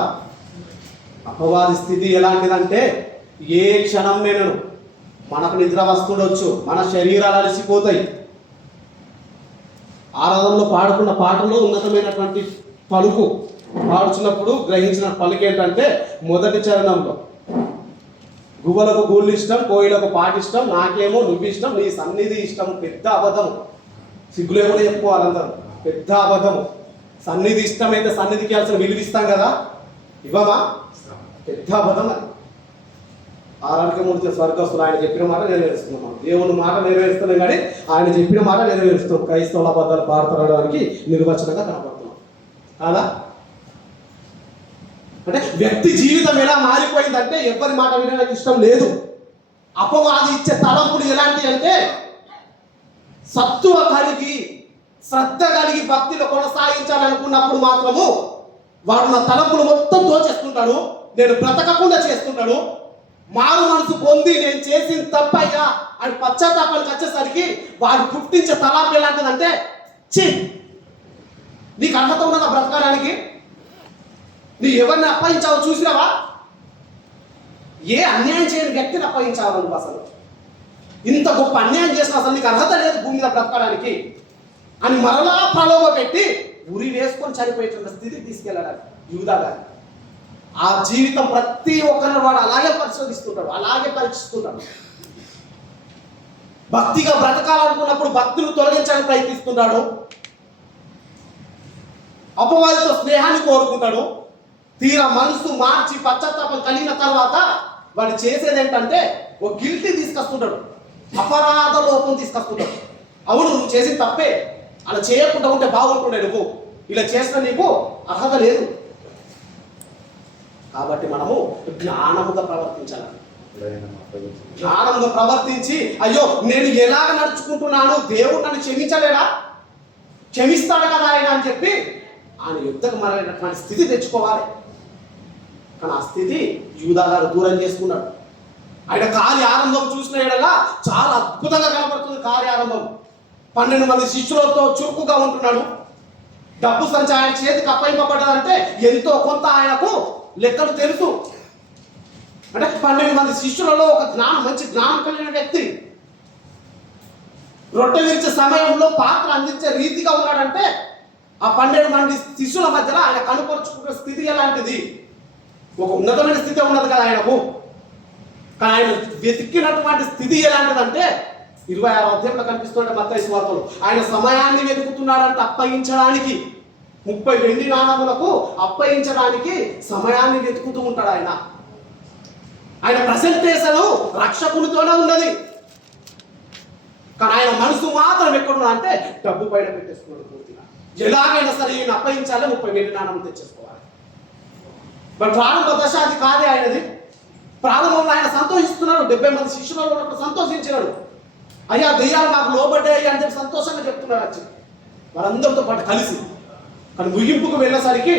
అపవాది స్థితి ఎలాంటిదంటే ఏ క్షణం నేను మనకు నిద్ర వస్తుండొచ్చు, మన శరీరాలు అలసిపోతాయి. ఆరాధనలో పాడుకున్న పాటలో ఉన్నతమైనటువంటి పలుకు పాడుచున్నప్పుడు గ్రహించిన పలుకు ఏంటంటే మొదటి చరణంలో గువ్వలకు గూళ్ళు ఇష్టం, కోయిలకు పాటిష్టం, నాకేమో నువ్వు ఇష్టం, నీ సన్నిధి ఇష్టం. పెద్ద అబద్ధము. సిగ్గులేమో చెప్పుకోవాలి అందరూ. పెద్ద అబద్ధము. సన్నిధి ఇష్టమైతే సన్నిధికి అసలు విలువిస్తాం కదా, ఇవ్వమా? పెద్ద అబద్ధం అది. ఆరాధికమూర్తి స్వర్గస్తులు ఆయన చెప్పిన మాట నెరవేరుస్తున్నాం. దేవుని మాట నెరవేరుస్తున్నాం కానీ ఆయన చెప్పిన మాట నెరవేరుస్తున్నాం. క్రైస్తవుల అబద్ధాలు పాడుతనడానికి నిర్వచనంగా కనపడుతున్నాం. అలా అంటే వ్యక్తి జీవితం ఎలా మారిపోయిందంటే ఎవరి మాట వినడానికి ఇష్టం లేదు. అపవాది ఇచ్చే తలంపులు ఎలాంటి అంటే సత్తువ కలిగి శ్రద్ధ కలిగి భక్తిలో కొనసాగించాలనుకున్నప్పుడు మాత్రము వాడు నా తలంపులు మొత్తం దోచేస్తుంటాడు. నేను బ్రతకకుండా చేస్తుంటాడు. మారు మనసు పొంది నేను చేసిన తప్పయ్యా అని పశ్చాత్తాపానికి వచ్చేసరికి వాడు పుట్టించే తలాపు ఎలాంటిదంటే నీకు అర్హత ఉన్నదా బ్రతకడానికి? నీ ఎవరిని అప్పగించావో చూసినావా? ఏ అన్యాయం చేయని వ్యక్తిని అప్పగించావు నువ్వు? అసలు ఇంత గొప్ప అన్యాయం చేసిన అసలు నీకు అర్హత లేదు భూమి మీద బ్రతకడానికి అని మరలా ప్రలోభ పెట్టి ఉరి వేసుకొని చనిపోయేటువంటి స్థితికి తీసుకెళ్ళాడు యూదా గారు. ఆ జీవితం ప్రతి ఒక్కరిని వాడు అలాగే పరిశోధిస్తుంటాడు, అలాగే పరీక్షిస్తుంటాడు. భక్తిగా బ్రతకాలనుకున్నప్పుడు భక్తులు తొలగించడానికి ప్రయత్నిస్తున్నాడు. అపవాదితో స్నేహాన్ని కోరుకుంటాడు. తీరా మనసు మార్చి పశ్చాత్తాపం కలిగిన తర్వాత వాడు చేసేది ఏంటంటే ఒక గిల్టీ తీసుకొస్తుంటాడు, అపరాధ లోపం తీసుకొస్తుంటాడు. అవును నువ్వు చేసిన తప్పే, అలా చేయకుండా ఉంటే బాగుంటుండే, నువ్వు ఇలా చేసిన నీకు అర్హత లేదు. కాబట్టి మనము జ్ఞానముగా ప్రవర్తించాలి. జ్ఞానంగా ప్రవర్తించి అయ్యో నేను ఎలాగ నడుచుకుంటున్నాను, దేవుడు నన్ను క్షమించలేడా? క్షమిస్తాడు కదా ఆయన అని చెప్పి ఆయన యుద్ధకు మరలేనటువంటి స్థితి తెచ్చుకోవాలి. కానీ ఆ స్థితి యూదా గారు దూరం చేసుకున్నాడు. ఆయన కార్యారంభం చూసిన ఎడలా చాలా అద్భుతంగా కనపడుతుంది. కార్యారంభం 12 మంది శిష్యులతో చురుకుగా ఉంటున్నాడు. డబ్బు సంచి ఆయన చేతికి అప్పగింపబడ్డదంటే ఎంతో కొంత ఆయనకు లెక్కలు తెలుసు. అంటే 12 మంది శిష్యులలో ఒక మంచి జ్ఞానం కలిగిన వ్యక్తి. రొట్టె విరిచే సమయంలో పాత్ర అందించే రీతిగా ఉన్నాడంటే ఆ 12 మంది శిష్యుల మధ్యలో ఆయన కనుపరుచుకున్న స్థితి ఎలాంటిది? ఒక ఉన్నతమైన స్థితి ఉన్నది కదా ఆయనకు. కానీ ఆయన వెతికినటువంటి స్థితి ఎలాంటిదంటే 26వ అధ్యాయంలో కనిపిస్తుంటే మత్తయి సువార్తలో ఆయన సమయాన్ని వెతుకుతున్నాడంటే అప్పగించడానికి 30 వెండి నాణములకు అప్పగించడానికి సమయాన్ని వెతుకుతూ ఉంటాడు ఆయన. ఆయన ప్రజెంటేషన్ రక్షకునితోనే ఉన్నది. కానీ ఆయన మనసు మాత్రం ఎక్కడున్నా అంటే డబ్బు పైన పెట్టేసుకున్నాడు పూర్తిగా. ఎలాగైనా సరే ఈయన అప్పగించాలి, 30 వెండి నాణం తెచ్చేసుకోవాలి. మరి ప్రారంభ దశ అది కాదే ఆయనది. ప్రారంభంలో ఆయన సంతోషిస్తున్నాడు. 70 మంది శిష్యులలో ఉన్నప్పుడు సంతోషించినాడు. అయ్యా దెయ్యాలు నాకు లోబడ్డాయి అని చెప్పి సంతోషంగా చెప్తున్నాడు వచ్చి వారందరితో పాటు కలిసి. కానీ ముగింపుకు వెళ్ళేసరికి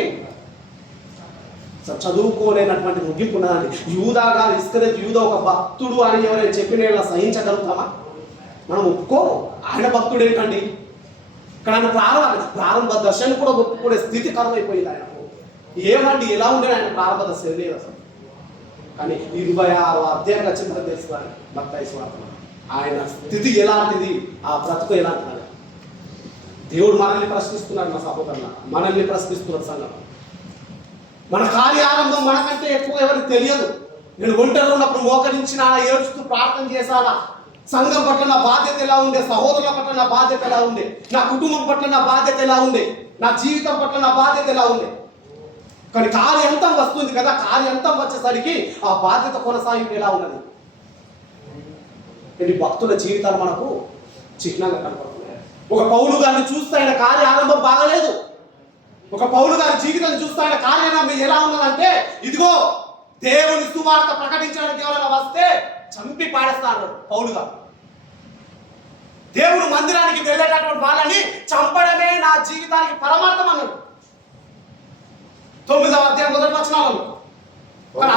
చదువుకోలేనటువంటి ముగింపు ఉన్నదండి. యూదా గారు ఇస్కరియోతు యూదా ఒక భక్తుడు అని ఎవరైనా చెప్పిన ఇలా సహించగలుగుతామా? మనం ఒప్పుకోము. ఆయన భక్తుడు ఏంటండి? ఇక్కడ ఆయన ప్రారంభ దశను కూడా ఒప్పుకునే స్థితి కరువైపోయింది ఆయనకు. ఏమండి ఎలా ఉండే ఆయన ప్రారంభ దశ లేదు అసలు. కానీ 26వ అధ్యాయం వచ్చిన తెలుసుకోవాలి మత్తయి సువార్తలో ఆయన స్థితి ఎలాంటిది, ఆ బ్రతుకు ఎలాంటిది. దేవుడు మనల్ని ప్రశ్నిస్తున్నాడు నా సహోదరుల, మనల్ని ప్రశ్నిస్తున్నాడు సంఘం. మన కార్యారంభం మనకంటే ఎక్కువ ఎవరికి తెలియదు. నేను ఒంటరిలో ఉన్నప్పుడు ఉన్నప్పుడు మోకరించిన ఏడుస్తూ ప్రార్థన చేశానా? సంఘం పట్ల నా బాధ్యత ఎలా ఉండే? సహోదరుల పట్ల నా బాధ్యత ఎలా ఉండే? నా కుటుంబం పట్ల నా బాధ్యత ఎలా ఉండే? నా జీవితం పట్ల నా బాధ్యత ఎలా ఉండే? కానీ కార్యంతం వస్తుంది కదా, కార్యంతం వచ్చేసరికి ఆ బాధ్యత కొనసాగింపు ఎలా ఉన్నది? ఇది భక్తుల జీవితాలు మనకు చిహ్నంగా కనపడుతున్నాయి. ఒక పౌలు గారిని చూస్తే ఆయన కార్య ఆరంభం బాగలేదు. ఒక పౌలు గారి జీవితం చూస్తే ఆయన కార్యారంభం ఎలా ఉన్నదంటే, ఇదిగో దేవుని సువార్త ప్రకటించడానికి ఎవరైనా వస్తే చంపి పాడేస్తాడు పౌలు గారు. దేవుడు మందిరానికి వెళ్ళేటటువంటి వాళ్ళని చంపడమే నా జీవితానికి పరమార్థం అన్నాడు 9వ అధ్యాయం మొదటి వచనాలలో. కానీ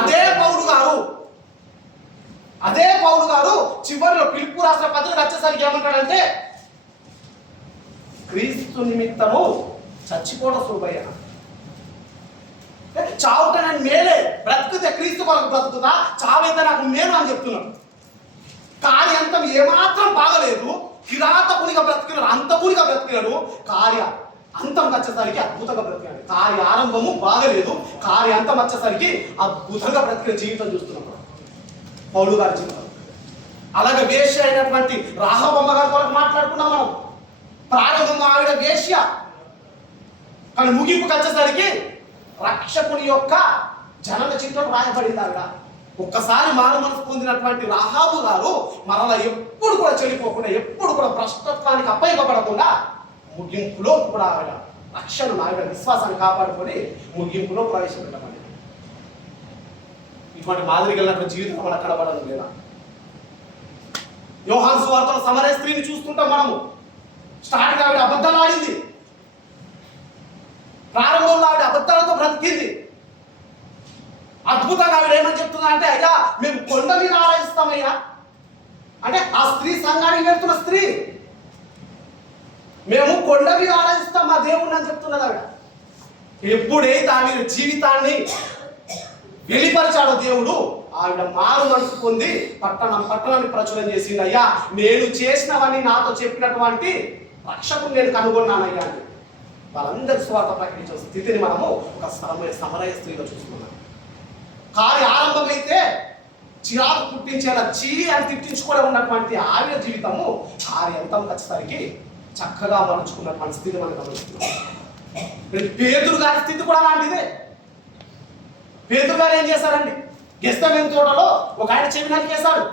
అదే పౌలు గారు చివరిలో పిలుపు రాష్ట్ర పత్రిక వచ్చేసరికి ఏమంటాడంటే, క్రీస్తు నిమిత్తము చచ్చిపోవడం సులభయ్య. చావుట నేను మేలే, బ్రతుకుతే క్రీస్తు కొరకు బ్రతుకుతా, చావైతే నాకు మేలు అని చెప్తున్నాడు. కార్యంతం ఏమాత్రం బాగలేదు, కిరాతకునిగా బ్రతికినాడు, అంతకునిగా బ్రతికినాడు. అంతం వచ్చేసరికి అద్భుతంగా బ్రతికినాడు. కార్య ఆరంభము బాగలేదు, కార్యాంతం వచ్చేసరికి అద్భుతంగా బ్రతికిన జీవితం చూస్తున్నాం పౌలు గారి జీవితం. అలాగే వేశ్య అయినటువంటి రాహబమ్మ గారి కొరకు మాట్లాడుకున్నాం మనం. ప్రారంభం ఆవిడ వేశ్య, కానీ ముగింపుకి వచ్చేసరికి రక్షకుని యొక్క జనన చిత్రం రాయబడింది ఆవిడ. ఒక్కసారి మారు మనసు పొందినటువంటి రాహాబు గారు మరలా ఎప్పుడు కూడా చెడిపోకుండా, ఎప్పుడు కూడా భ్రష్టత్వానికి అప్పయ్యపడకుండా ముగింపులో కూడా ఆవిడ రక్షణను, ఆవిడ విశ్వాసాన్ని కాపాడుకొని ముగింపులో ప్రవేశపెట్టమని. ఇటువంటి మాదిరి కలిగినటువంటి జీవితం మనకు కనబడడం లేదా? యోహాను సువార్తలో సమరయ స్త్రీని చూస్తుంటాం మనము. స్టార్టింగ్ ఆవిడ అబద్ధాలు ఆడింది, ప్రారంభంలో ఆవిడ అబద్ధాలతో బ్రతికింది. అద్భుతంగా ఆవిడ ఏమని చెప్తుందా అంటే, అయ్యా మేము కొండ మీద ఆరాధిస్తామయ్యా అంటే, ఆ స్త్రీ సంఘానికి వెళ్తున్న స్త్రీ, మేము కొండ మీద ఆరాధిస్తాం మా దేవుడిని అని చెప్తున్నది ఆవిడ. ఎప్పుడైతే ఆవిడ జీవితాన్ని వెలిపరిచాడో దేవుడు, ఆవిడ మారు మనసు పొంది పట్టణాన్ని ప్రచురం చేసింది. అయ్యా నేను చేసినవని నాతో చెప్పినటువంటి రక్షకుని నేను కనుగొన్నానయ్యా అని వాళ్ళందరి స్వార్థ ప్రకటించిన స్థితిని మనము ఒక సమరయ స్త్రీలో చూస్తున్నాం. కార్య ఆరంభమైతే చిరాకు పుట్టించేలా అని తిట్టించుకోవడం ఉన్నటువంటి ఆవిడ జీవితము కార్యంతం వచ్చేసరికి చక్కగా మలుచుకున్నటువంటి స్థితి మనం గమనిస్తున్నాం. పేతురు గారి స్థితి కూడా అలాంటిదే. పేతురు గారు ఏం చేశారండి? గెస్తమేను తోటలో ఒక ఆయన చెవి నరికేశాడు.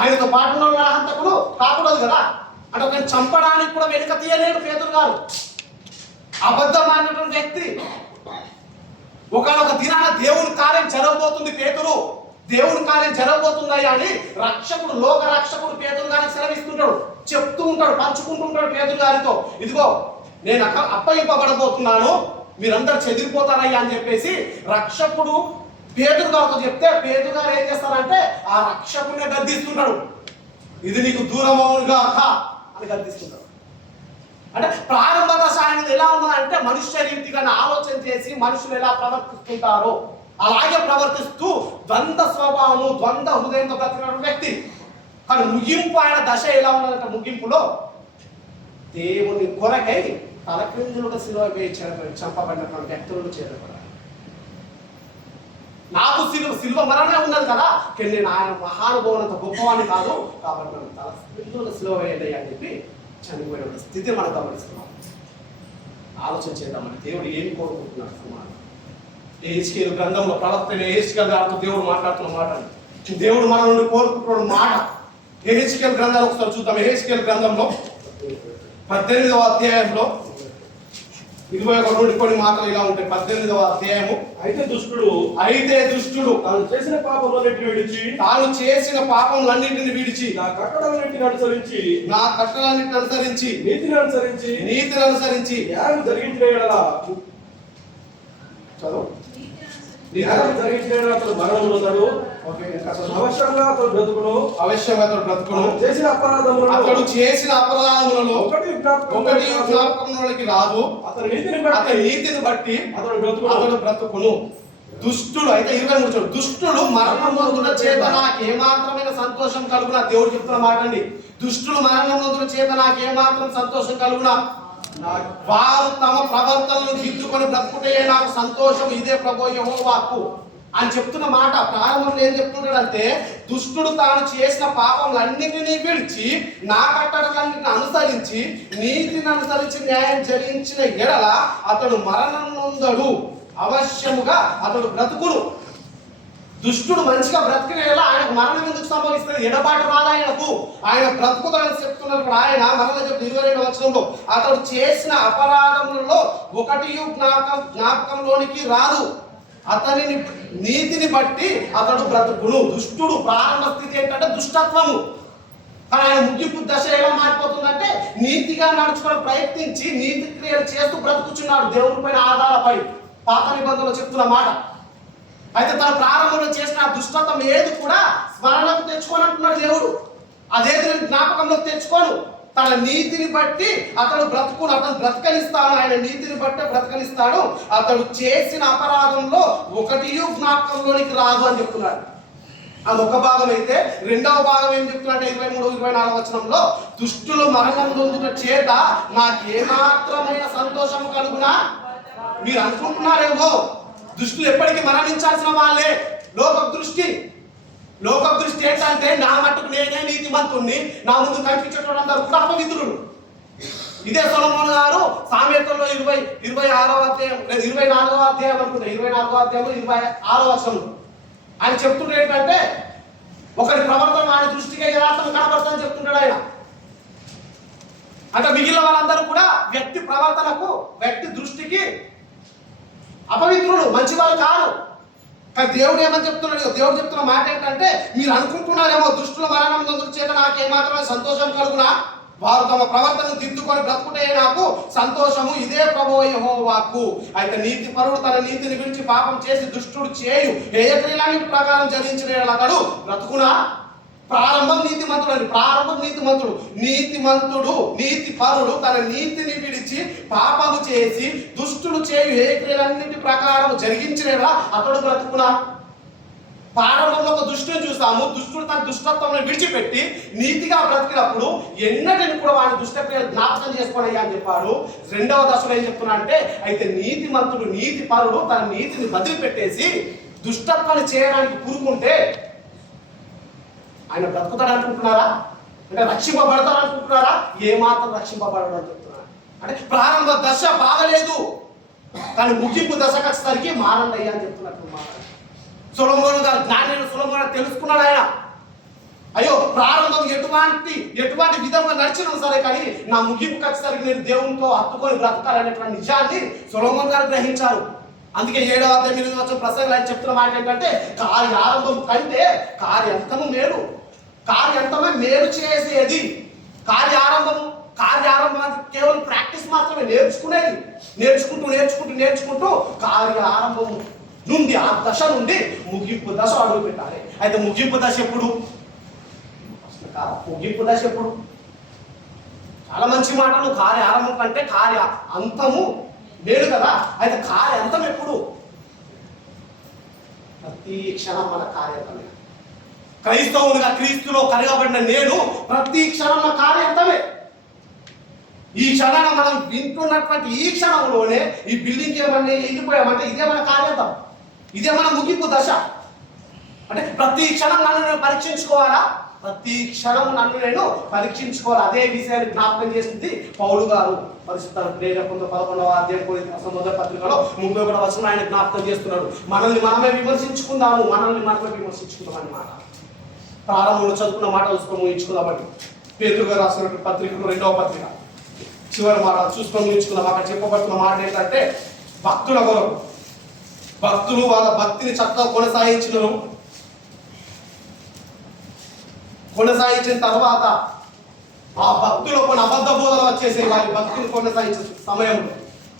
ఆయనతో పాటు ఉన్న హంతకులు కాకూడదు కదా అంటే ఒక చంపడానికి కూడా వెనుక తీయలేడు పేతురు గారు. అబద్ధం ఆడినటువంటి వ్యక్తి. ఒకనొక దినాన దేవుని కార్యం జరగబోతుంది, పేతురు దేవుని కార్యం జరగబోతుందా అని రక్షకుడు, లోక రక్షకుడు పేతురు గారికి సెలవిస్తుంటాడు, చెప్తూ ఉంటాడు, పంచుకుంటూ ఉంటాడు పేతురు గారితో. ఇదిగో నేను అప్పగింపబడబోతున్నాను, మీరందరూ చెదిరిపోతారయ్యా అని చెప్పేసి రక్షకుడు పేతురు గారితో చెప్తే, పేతురు గారు ఏం చేస్తారంటే ఆ రక్షకుడిని గద్దిస్తుంటాడు. ఇది నీకు దూరమవునుగా అని గద్దిస్తుంటాడు. అంటే ప్రారంభ దశ ఆయన ఎలా ఉన్నదంటే మనుష్య రీతిగా ఆలోచన చేసి మనుషులు ఎలా ప్రవర్తిస్తుంటారో అలాగే ప్రవర్తిస్తూ ద్వంద్వ స్వభావము, ద్వంద్వ హృదయంతో బ్రతికిన వ్యక్తి. కానీ ముగింపు ఆయన దశ ఎలా ఉన్నదంటే, ముగింపులో దేవుని కొరకై తలక్రిందులుగా సిలువ వేయి చంపబడినటువంటి వ్యక్తులను చేరబడాలి. నాకు సిలువ మరణమే ఉన్నది కదా, కానీ నేను ఆయన మహానుభావునంత గొప్పవాణ్ణి కాదు, కాబట్టి నన్ను తలక్రిందులుగా సిలువ వేయండి అని చెప్పి చనిపోయిన స్థితి మనం గమనిస్తున్నాం. ఆలోచన చేద్దామని దేవుడు ఏమి కోరుకుంటున్నాడు సమానం. యెహెజ్కేలు గ్రంథంలో ప్రవక్త యెహెజ్కేలు గారితో దేవుడు మాట్లాడుతున్న మాట, దేవుడు మన నుండి కోరుకుంటున్న మాట యెహెజ్కేలు గ్రంథాలు ఒకసారి చూద్దాం. యెహెజ్కేలు గ్రంథంలో 18వ అధ్యాయంలో 21 నుండి కొన్ని మాటలు ఇలా ఉంటాయి. 18వ అధ్యాయము. అయితే దుష్టుడు తాను చేసిన పాపములన్నిటిని విడిచి నా కట్టడలన్నిటిని అనుసరించి నీతిని అనుసరించి న్యాయం జరిగించిన యెడల అతడు మరణమునొందడు. అవశ్యంగా అతడు బ్రతుకును. చేసిన అపరాధములలో ఒకటి జ్ఞాపకములోకి రాదు. అతని నీతిని బట్టి అతడు బ్రతుకును. దుష్టుడు అయితే 23 చూడు, దుష్టుడు మరణం నొందుట చేత నాకు ఏమాత్రమైన సంతోషం కలుగునా. దేవుడు చెప్తున్న మాట అండి, దుష్టుడు మరణం నొందుట చేత నాకు ఏమాత్రం సంతోషం కలుగునా. వారు తమ ప్రవర్తనను దిద్దుకొని బ్రతుకుటే నాకు సంతోషం. ఇదే ప్రభువు యెహోవా వాక్కు. అని చెప్తున్న మాట ప్రారంభంలో ఏం చెప్తున్నాడంటే దుష్టుడు తాను చేసిన పాపములన్నిటినీ విడిచి నా కట్టడలన్నిటిని అనుసరించి నీతిని అనుసరించి న్యాయం జరిగించిన ఎడల అతడు మరణం నొందడు, అవశ్యముగా అతడు బ్రతుకును. దుష్టుడు మంచిగా బ్రతికిన ఎడల ఆయనకు మరణం ఎందుకు సంభవిస్తుంది? ఎడబాటు రాదు ఆయనకు, ఆయన బ్రతుకుతాడని చెప్తున్నప్పుడు ఆయన మరణ చెప్తూ 22వ వచనంలో అతడు చేసిన అపరాధములలో ఒకటి జ్ఞాపకంలోనికి రాదు, అతనిని నీతిని బట్టి అతడు బ్రతుకును. దుష్టుడు ప్రారంభ స్థితి ఏంటంటే దుష్టత్వము, కానీ ఆయన ముగింపు దశ ఎలా మారిపోతుందంటే నీతిగా నడుచుకోవడం ప్రయత్నించి నీతి క్రియలు చేస్తూ బ్రతుకుచున్నాడు దేవుని పైన ఆధారపడి. పాత నిబంధనలో చెప్తున్న మాట. అయితే తన ప్రారంభంలో చేసిన దుష్టత్వం ఏది కూడా స్మరణకు తెచ్చుకొని అంటున్నాడు దేవుడు. అదే జ్ఞాపకంలో తెచ్చుకోను, తన నీతిని బట్టి అతడు బ్రతుకును, అతను బ్రతకనిస్తాడు, ఆయన నీతిని బట్టి బ్రతకనిస్తాడు, అతడు చేసిన అపరాధంలో ఒకటి జ్ఞాపకంలోనికి రాదు అని చెప్తున్నాడు. అది ఒక భాగం అయితే, రెండవ భాగం ఏం చెప్తున్నాడంటే 23, 24 వచనంలో దుష్టులు మరణం నొందుట చేత నాకేమాత్రమైన సంతోషం కలుగునా? మీరు అనుకుంటున్నారేమో దుష్టులు ఎప్పటికీ మరణించాల్సిన వాళ్ళే. లోక దృష్టి ఏంటంటే నా మట్టుకు నేనే నీతిమంతుణ్ణి, నా ముందు కనిపించేటోళ్ళందరూ కూడా అపవిత్రుడు. ఇదే సొలొమోను గారు సామెతల్లో 24వ అధ్యాయం 24వ అధ్యాయం 26వ వచనంలో ఆయన చెప్తుంటే ఏంటంటే ఒకరి ప్రవర్తన ఆయన దృష్టికి యథార్థం కనబడుతుందని చెప్తుంటాడు ఆయన. అంటే మిగిలిన వాళ్ళందరూ కూడా వ్యక్తి ప్రవర్తనకు, వ్యక్తి దృష్టికి అపవిత్రుడు, మంచి వాళ్ళు కాదు. కానీ దేవుడు ఏమని చెప్తున్నాడు? దేవుడు చెప్తున్న మాట ఏంటంటే మీరు అనుకుంటున్నారేమో దుష్టుల మరణం నొందుట చేత నాకేమాత్రమే సంతోషం కలుగునా? వారు తమ ప్రవర్తనను దిద్దుకొని బ్రతుకుటే నాకు సంతోషము, ఇదే ప్రభువు యెహోవా వాక్కు. అయితే నీతి పరుడు తన నీతిని విడిచి పాపం చేసి దుష్టుడు చేయు ఏ క్రియలన్నిటి ప్రకారం జరిగించిన అతడు బ్రతుకునా? ప్రారంభం నీతిమంతుడు, నీతి పరుడు తన నీతిని విడిచి పాపము చేసి దుష్టుడు చేయు ఏ క్రియలన్నిటి ప్రకారం జరిగించిన అతడు బ్రతుకునా? ప్రారంభంలో ఒక దుష్టుని చూస్తాము. దుష్టుడు తన దుష్టత్వం విడిచిపెట్టి నీతిగా బ్రతికినప్పుడు ఎన్నటిని కూడా వాడి దుష్టక్రియలు జ్ఞాపకం చేసుకోనయ్యా అని చెప్పాడు. రెండవ దశలో ఏం చెప్తున్నా అంటే అయితే నీతి పరుడు తన నీతిని వదిలిపెట్టేసి దుష్టత్వాన్ని చేయడానికి కూరుకుంటే ఆయన బ్రతుకుతాడు అనుకుంటున్నారా? అంటే రక్షింపబడతాడు అనుకుంటున్నారా? ఏమాత్రం రక్షింపబడడం అని చెప్తున్నారు. అంటే ప్రారంభ దశ బాగలేదు, కానీ ముగింపు దశకు వచ్చేసరికి మారండి అని చెప్తున్నట్టు మాట. సొలొమోను గారు జ్ఞాని సొలొమోను తెలుసుకున్నాడు ఆయన. అయ్యో ప్రారంభం ఎటువంటి విధంగా నడిచినా సరే కానీ నా ముగింపుకి వచ్చేసరికి నేను దేవునితో హత్తుకొని బ్రతకాలనేటువంటి నిజాన్ని సొలొమోను గారు గ్రహించారు. అందుకే 7వ అధ్యాయం 8వ వచనం ప్రసంగంలో ఆయన చెప్తున్న మాట ఏంటంటే కార్యారంభం కంటే కార్యంతము మేలు. కార్యంతమే మేలు చేసేది. కార్యారంభం కేవలం ప్రాక్టీస్ మాత్రమే, నేర్చుకునేది. నేర్చుకుంటూ కార్యారంభం నుండి ఆ దశ నుండి ముగింపు దశ అడుగు పెట్టాలి. అయితే ముగింపు దశ ఎప్పుడు? చాలా మంచి మాటలు. కార్యారంభం కంటే కార్య అంతము మేలు కదా. అయితే కార్యంతం ఎప్పుడు? ప్రతి క్షణం మన కార్యంతమే. క్రైస్తవునిగా క్రీస్తులో కరగబడిన నేను ప్రతి క్షణం నా కార్యంతమే. ఈ క్షణాన మనం వింటున్నటువంటి ఈ క్షణంలోనే ఈ బిల్డింగ్ ఏమన్నా వెళ్ళిపోయామంటే ఇదే మన కార్యంతం, ఇదే మన ముగింపు దశ. అంటే ప్రతి క్షణం నన్ను నేను పరీక్షించుకోవాలా? ప్రతి క్షణం నన్ను నేను పరీక్షించుకోవాలి. అదే విషయాన్ని జ్ఞాపకం చేసింది పౌలు గారు పరిశుద్ధ ప్రేరకుల 11వ అధ్యాయం మొదటి పత్రికలో 31వ వచనం ఆయన జ్ఞాపకం చేస్తున్నాడు. మనల్ని మనమే విమర్శించుకుందాము అన్నమాట. ప్రారంభంలో చదువుకున్న మాట ముగించుకుందామండి. పేతురు గారు రాసినటువంటి పత్రికలో 2వ పత్రిక చివరి మాట చూసుకొని ముగించుకుందాం. అక్కడ చెప్పబడుతున్న మాట ఏంటంటే భక్తుల కొరకు, భక్తులు వాళ్ళ భక్తిని చక్కగా కొనసాగించిన తర్వాత ఆ భక్తులు కొన్ని అబద్ధ బోధనలు వచ్చేసాయి. వారి భక్తిని కొనసాగించిన సమయంలో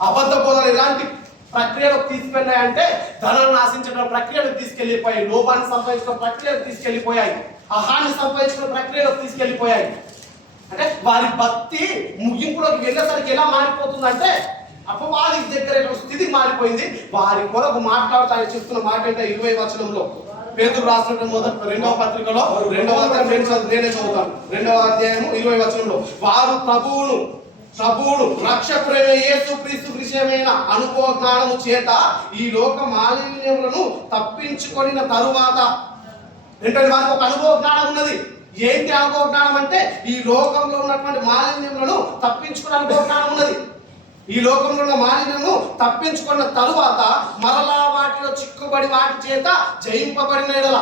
అబద్ధ బోధనలు ఎలాంటి ప్రక్రియలకు తీసుకెళ్ళాయంటే ధనాన్ని ఆశించడం ప్రక్రియలకు తీసుకెళ్లిపోయాయి, లోపాన్ని సంపాదించడం ప్రక్రియలకు తీసుకెళ్లిపోయాయి, అహాన్ని సంపాదించడం ప్రక్రియలకు తీసుకెళ్లిపోయాయి. అంటే వారి భక్తి ముగింపులోకి వెళ్ళేసరికి ఎలా మారిపోతుందంటే అపవాది దగ్గర స్థితికి మారిపోయింది. వారి కొరకు మాట్లాడుతూ ఆయన చెప్తున్న మాట అంటే 20వ వచనంలో పేతురు రాసినటువంటి 2వ పత్రికలో 2వ అధ్యాయం నేనే చదువుతాను. 2వ అధ్యాయము 20వ వచనంలో వారు ప్రభువును ప్రభువును రక్షకుడైన యేసుక్రీస్తు విషయమైన అనుభవ జ్ఞానము చేత ఈ లోక మాలిన్యములను తప్పించుకొనిన తరువాత ఏంటంటే వారికి ఒక అనుభవ జ్ఞానం ఉన్నది. ఏంటి అనుభవ జ్ఞానం అంటే ఈ లోకంలో ఉన్నటువంటి మాలిన్యములను తప్పించుకునే అనుభవ జ్ఞానం ఉన్నది. ఈ లోకంలో ఉన్న మాలిన్యము తప్పించుకున్న తరువాత మరలా వాటిలో చిక్కుబడి వాటి చేత జయింపబడిన ఎడల,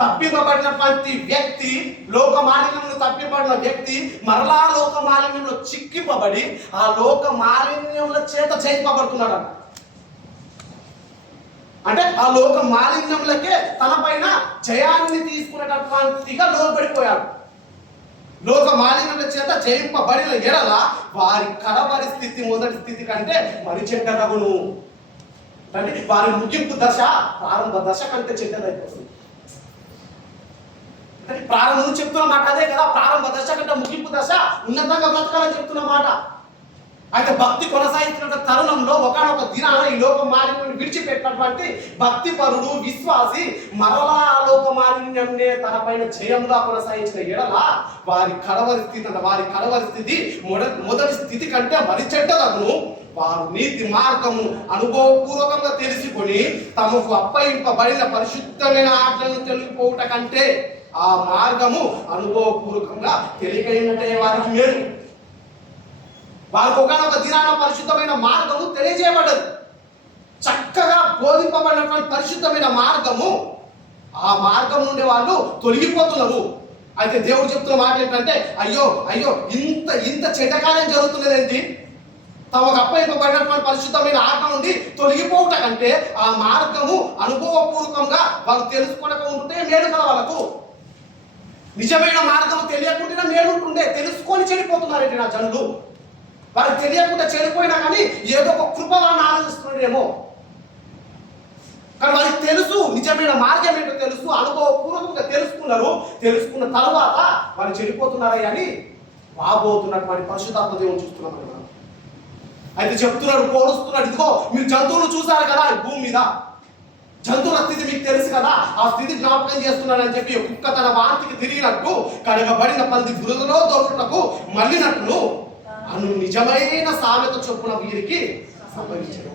తప్పింపబడినటువంటి వ్యక్తి, లోక మాలిన్యమును తప్పింపబడిన వ్యక్తి మరలా లోక మాలిన్యంలో చిక్కిపబడి ఆ లోక మాలిన్యముల చేత జయింపబడుతున్నాడు. అంటే ఆ లోక మాలిన్యములకే తన పైన జయాన్ని తీసుకునేటటువంటిగా లోబడిపోయాడు. లోక మాలిన్యముల చేత జయింపబడిన ఎడల వారి కడవరి స్థితి మొదటి స్థితి కంటే మరి చెడ్డదగును. అంటే వారి ముగింపు దశ ప్రారంభ దశ కంటే చెడ్డదైపోతుంది. ప్రారంభం చెప్తున్న మాట అదే కదా, ప్రారంభ దశ కంటే ముగింపు దశ ఉన్నతంగా బ్రతకాలని చెప్తున్న మాట. అయితే భక్తి కొనసాగిస్తున్న తరుణంలో ఒకనొక దినాన ఈ లోక మాలిన్యం విడిచిపెట్టినటువంటి భక్తి పరుడు విశ్వాసి మరలా లోక మాలిన్యంనే తన పైన జయంగా కొనసాగించిన ఎడల వారి కడవరి స్థితి మొదటి స్థితి కంటే మరి చెడ్డదగును. వారు నీతి మార్గము అనుభవపూర్వకంగా తెలుసుకొని తమకు అప్పగింపబడిన పరిశుద్ధమైన ఆజ్ఞలను తెలియపోవుట కంటే ఆ మార్గము అనుభవపూర్వకంగా తెలియకైనట్టే వారికి మేలు. వారికి ఒకనొక దినాన పరిశుద్ధమైన మార్గము తెలియజేయబడదు. చక్కగా బోధింపబడినటువంటి పరిశుద్ధమైన మార్గము, ఆ మార్గం నుండి వాళ్ళు తొలగిపోతున్నారు. అయితే దేవుడు చెప్తున్న మాట ఏంటంటే అయ్యో అయ్యో ఇంత చెడ్డకార్యం జరుగుతున్నదేంటి, తమకు అప్పగింపబడినటువంటి పరిశుద్ధమైన ఆజ్ఞ నుండి తొలగిపోవుట కంటే ఆ మార్గము అనుభవపూర్వకంగా వాళ్ళు తెలుసుకోక ఉంటే మేలు కదా. వాళ్ళకు నిజమైన మార్గము తెలియకుండా మేలుంటుండే, తెలుసుకొని చెడిపోతున్నారండి నా జనులు. వారికి తెలియకుండా చెడిపోయినా కానీ ఏదో ఒక కృప వాళ్ళని ఆలోచిస్తున్నాడేమో, కానీ వారికి తెలుసు నిజమైన మార్గం ఏంటో తెలుసు, అనుభవపూర్వకంగా తెలుసుకున్నారు. తెలుసుకున్న తర్వాత వాళ్ళు చెడిపోతున్నారే అని రాబోతున్నటువంటి పరిశుద్ధాత్మ దేవుని చూస్తున్నాం కదా. అయితే చెప్తున్నాడు, పోలుస్తున్నాడు, ఇదిగో మీరు జంతువులు చూశారు కదా ఈ భూమి మీద, జంతువుల స్థితి మీకు తెలుసు కదా, ఆ స్థితి జ్ఞాపకం చేస్తున్నాడని చెప్పి కుక్క తన వాంతికి తిరిగినట్టు కడగబడిన పంది బురదలో దొరుకుటకు మళ్ళినట్లు అను నిజమైన సామెత చొప్పున వీరికి సంభవించను.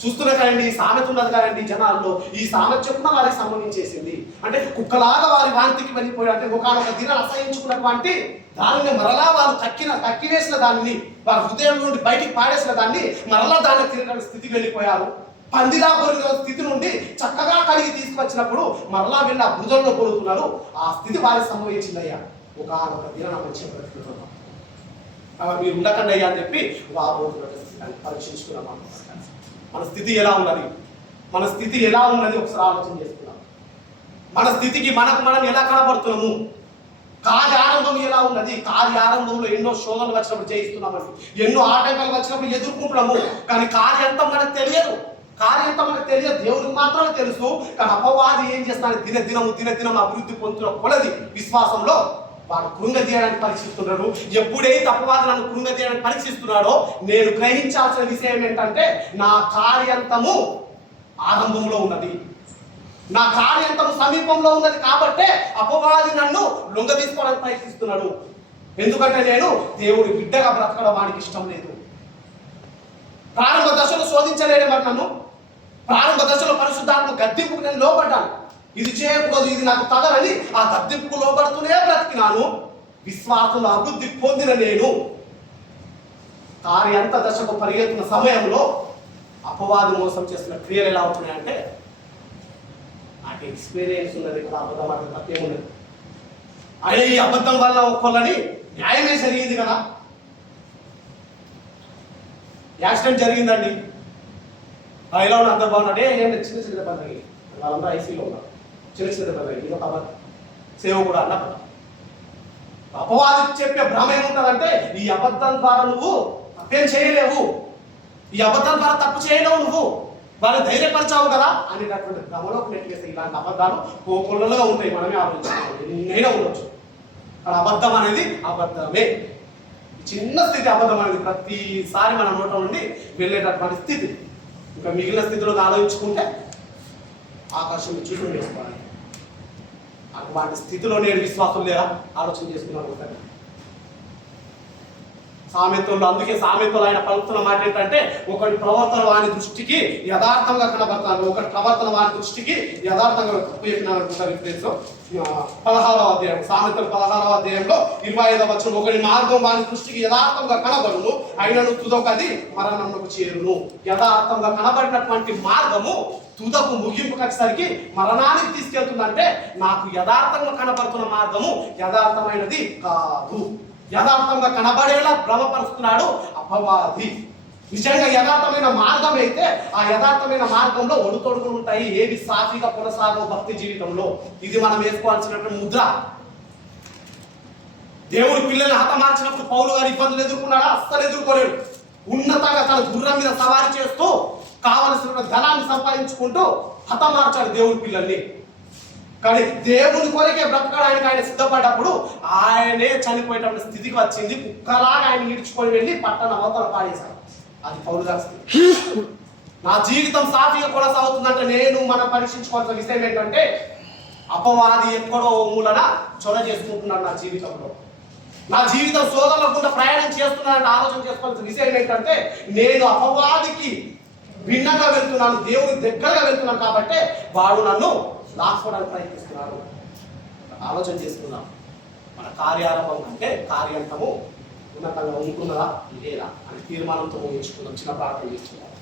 చూస్తున్నా కదండి, ఈ సామెత ఉన్నది కదండి జనాల్లో, ఈ సామెత చొప్పున వారికి సంభవించేసింది. అంటే కుక్కలాగా వారి వాంతికి వెళ్ళిపోయి, అంటే ఒకనొక దినాన్ని అసహించుకున్నటువంటి దానిని మరలా వారు కక్కివేసిన దాన్ని, వారి హృదయం నుండి బయటికి పాడేసిన దాన్ని మరలా దాన్ని తిరగని స్థితికి వెళ్ళిపోయారు. పందిలా పొరిగిన స్థితి నుండి చక్కగా కడిగి తీసుకొచ్చినప్పుడు మరలా వెళ్ళి ఆ భుజంలో పొరుగుతున్నారు. ఆ స్థితి వారికి సంభవించిందయ్యా. ఒకనొక దినాన్ని మంచిగా బ్రతుకుతున్నాం, మీరు ఉండకండి అయ్యా అని చెప్పి వాపోతున్నట్టు పరీక్షించుకున్నాం. మన స్థితి ఎలా ఉన్నది, మన స్థితి ఎలా ఉన్నది ఒకసారి ఆలోచన చేసుకున్నాం. మన స్థితికి మనం ఎలా కనబడుతున్నాము, కార్యారంభం ఎలా ఉన్నది. కార్యారంభంలో ఎన్నో శోధనలు వచ్చినప్పుడు జయిస్తున్నామని, ఎన్నో ఆటంకాలు వచ్చినప్పుడు ఎదుర్కొంటున్నాము, కానీ కార్యంతం మనకు తెలియదు. కార్యంతం మనకు తెలియదు, దేవుడికి మాత్రమే తెలుసు. కానీ అపవాది ఏం చేస్తాను, దినదినం అభివృద్ధి పొందుతున్న కొలది విశ్వాసంలో వాడు కృంగదీయడానికి పరీక్షిస్తున్నాడు. ఎప్పుడైతే అపవాది నన్ను కృంగదీయడానికి పరీక్షిస్తున్నాడో నేను గ్రహించాల్సిన విషయం ఏంటంటే నా కార్యంతము ఆరంభంలో ఉన్నది, నా కార్యంతము సమీపంలో ఉన్నది. కాబట్టే అపవాది నన్ను లొంగ తీసుకోవడానికి ప్రయత్నిస్తున్నాడు. ఎందుకంటే నేను దేవుడి బిడ్డగా బ్రతకడం వాడికి ఇష్టం లేదు. ప్రారంభ దశలో శోధించలేడే మరి నన్ను, ప్రారంభ దశలో పరిశుద్ధాత్మ గద్దింపుకు నేను లోబడ్డాను. ఇది చేయకూడదు, ఇది నాకు తగలని ఆ గద్దింపుకు లోబడుతూనే బ్రతికినాను. విశ్వాసంలో అభివృద్ధి పొందిన నేను కార్యంత దశకు పరిగెత్తున్న సమయంలో అపవాది మోసం చేస్తున్న క్రియలు ఎలా ఉంటున్నాయంటే నాకు ఎక్స్పీరియన్స్ ఉన్నది కదా, అబద్ధం అంటే తప్పేమున్నది. అదే ఈ అబద్ధం వల్ల ఒక్కళ్ళని న్యాయమే జరిగింది కదా. యాక్సిడెంట్ జరిగిందండి, ఎలా ఉన్న అంత బాగున్నాడే, ఏం చిన్న చిన్న దెబ్బలు తగిలి వాళ్ళందరూ ఐసీలో ఉన్నారు, చిన్న చిన్న దెబ్బలు తగిలి. ఇది ఒక అబద్ధం, సేవ కూడా అన్న అబద్ధం. అపవాది చెప్పే భ్రమ ఏముంటుందంటే ఈ అబద్ధం ద్వారా నువ్వు తప్పేం చేయలేవు, ఈ అబద్ధం ద్వారా తప్పు చేయలేవు, నువ్వు వాళ్ళని ధైర్యపరచావు కదా అనేటటువంటి భ్రమలోకి నెట్టివేస్తే ఇలాంటి అబద్ధాలు కోకొల్లలుగా ఉంటాయి. మనమే ఆలోచించాలి, ఎన్నైనా ఉండొచ్చు. కానీ అబద్ధం అనేది అబద్ధమే. చిన్న స్థితి అబద్ధం అనేది ప్రతిసారి మన నోట నుండి వెళ్ళేటటువంటి స్థితి. ఇంకా మిగిలిన స్థితిలో ఆలోచించుకుంటే ఆకాశం చూసుకుని వేసుకోవాలి. అటువంటి స్థితిలో నేను విశ్వాసం లేదా ఆలోచన చేసుకున్నాను. సామెతలు, అందుకే సామెతలు ఆయన పలుకుతున్న మాట ఏంటంటే, ఒకటి ప్రవర్తన వాని దృష్టికి యథార్థంగా కనబడతాను, ఒకటి ప్రవర్తన వాని దృష్టికి యథార్థంగా రిఫరెన్స్ 16వ అధ్యాయం, సామెతలు 16వ అధ్యాయంలో 25వ వచనం, ఒకటి మార్గం వాని దృష్టికి యథార్థంగా కనబడును, అయినను తుదొకది మరణమునకు చేరును. యథార్థంగా కనబడినటువంటి మార్గము తుదకు ముగింపుకు వచ్చేసరికి మరణానికి తీసుకెళ్తుందంటే, నాకు యథార్థంగా కనబడుతున్న మార్గము యథార్థమైనది కాదు. యథార్థంగా కనబడేలా భ్రమపరుస్తున్నాడు అపవాది. నిజంగా యథార్థమైన మార్గం అయితే ఆ యథార్థమైన మార్గంలో ఒడుతొడుగులు ఉంటాయి, ఏవి సాఫీగా కొనసాగవు భక్తి జీవితంలో. ఇది మనం వేసుకోవాల్సినటువంటి ముద్ర. దేవుడి పిల్లల్ని హతమార్చినప్పుడు పౌలు గారు ఇబ్బందులు ఎదుర్కొన్నాడా? అస్సలు ఎదుర్కోలేడు. ఉన్నతంగా తన గుర్రం మీద సవారీ చేస్తూ కావలసిన ధనాన్ని సంపాదించుకుంటూ హతమార్చాడు దేవుడి పిల్లల్ని. కానీ దేవుని కొరకే బ్రతకడానికి ఆయన సిద్ధపడ్డప్పుడు ఆయనే చనిపోయేటప్పుడు స్థితికి వచ్చింది. కుక్కలాగా ఆయన ఈడ్చుకొని వెళ్ళి పట్టణ అవతల పాడేశాడు. అది పౌలు గారి స్థితి. నా జీవితం సాఫీగా కొనసాగుతుందంటే నేను మనం పరీక్షించుకోవాల్సిన విషయం ఏంటంటే, అపవాది ఎక్కడో మూలన చొర చేసుకుంటున్నాడు నా జీవితంలో. నా జీవితం సోదరులకుండా ప్రయాణం చేస్తున్నానంటే ఆలోచన చేసుకోవాల్సిన విషయం ఏంటంటే, నేను అపవాదికి భిన్నంగా వెళ్తున్నాను, దేవుడికి దగ్గరగా వెళ్తున్నాను కాబట్టి వాడు నన్ను లాక్కోవడానికి ప్రయత్నిస్తున్నాడు. ఆలోచన చేసుకున్నాం, మన కార్యారంభం అంటే కార్యాంతము ఉన్నతంగా ఉంటున్నదా లేదా అని తీర్మానంతో ఊహించుకుందాం. చిన్న ప్రార్థన చేసుకున్నాం.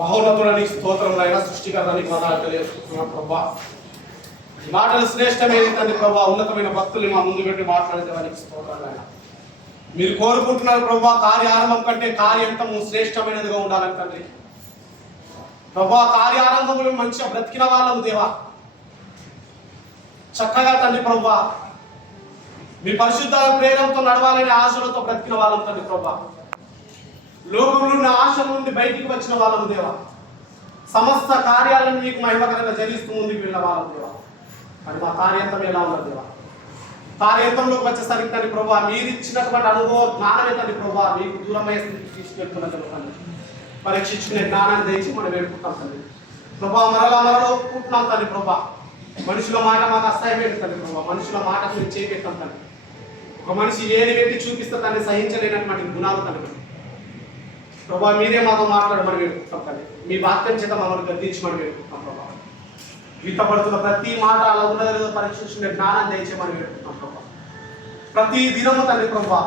మహోన్నతుడానికి స్తోత్రములైన సృష్టికరణానికి వందనాలు తెలియజేస్తున్నాం ప్రభా. ఈ మాటలు శ్రేష్టమైన తండ్రి ప్రభా, ఉన్నతమైన భక్తుల్ని మా ముందు పెట్టి మాట్లాడేదానికి స్తోత్రాలైనా. మీరు కోరుకుంటున్నారు ప్రభా, కార్యారంభం కంటే కార్యాంతము శ్రేష్టమైనదిగా ఉండాలని తండ్రి ప్రభా. కార్యారంభంలో మంచిగా బ్రతికిన వాళ్ళము దేవా, చక్కగా తండ్రి ప్రభా మీ పరిశుద్ధ ప్రేరణతో నడవాలనే ఆశలతో బ్రతికిన వాళ్ళం తండ్రి ప్రభా. లోకంలో ఉన్న ఆశ నుండి బయటికి వచ్చిన వాళ్ళము దేవా. సమస్త కార్యాలను మీకు మహిమకరంగా జరిగిస్తూ ముందుకు వెళ్ళిన వాళ్ళం దేవా. మరి మా కార్యాంతం ఎలా ఉన్నది దేవా? కార్యాంతంలోకి వచ్చేసరికి తండ్రి ప్రభా, మీరు ఇచ్చినటువంటి అనుభవం జ్ఞానమే తండ్రి ప్రభా, మీకు దూరమయ్యే స్థితికి తీసుకెళ్తున్నది తండ్రి. పరీక్షించుకునే జ్ఞానాన్ని తెచ్చి మనం వేడుకుంటాం తండ్రి ప్రభా. మరలా ఒప్పుకుంటున్నాం తండ్రి ప్రభా. మనుషుల మాట మాకు అసహ్యమేంటి తండ్రి ప్రభా. మనుషుల మాట మీరు చేపెట్టాం తండ్రి. ఒక మనిషి ఏది పెట్టి చూపిస్తే తనని సహించలేనటువంటి గుణాలు తండ్రి ప్రభా. మీరే మాతో మాట్లాడమని వేడుకుంటాం తండ్రి. మీ వాక్యం చేత మమ్మల్ని గద్దించమని వేడుకుంటాం ప్రభా. గీతపడుతున్న ప్రతి మాట అలా ఉన్నదో పరీక్షించుకునే జ్ఞానాన్ని తెచ్చేమని వేడుకుంటాం ప్రభా. ప్రతి దినము తండ్రి ప్రభా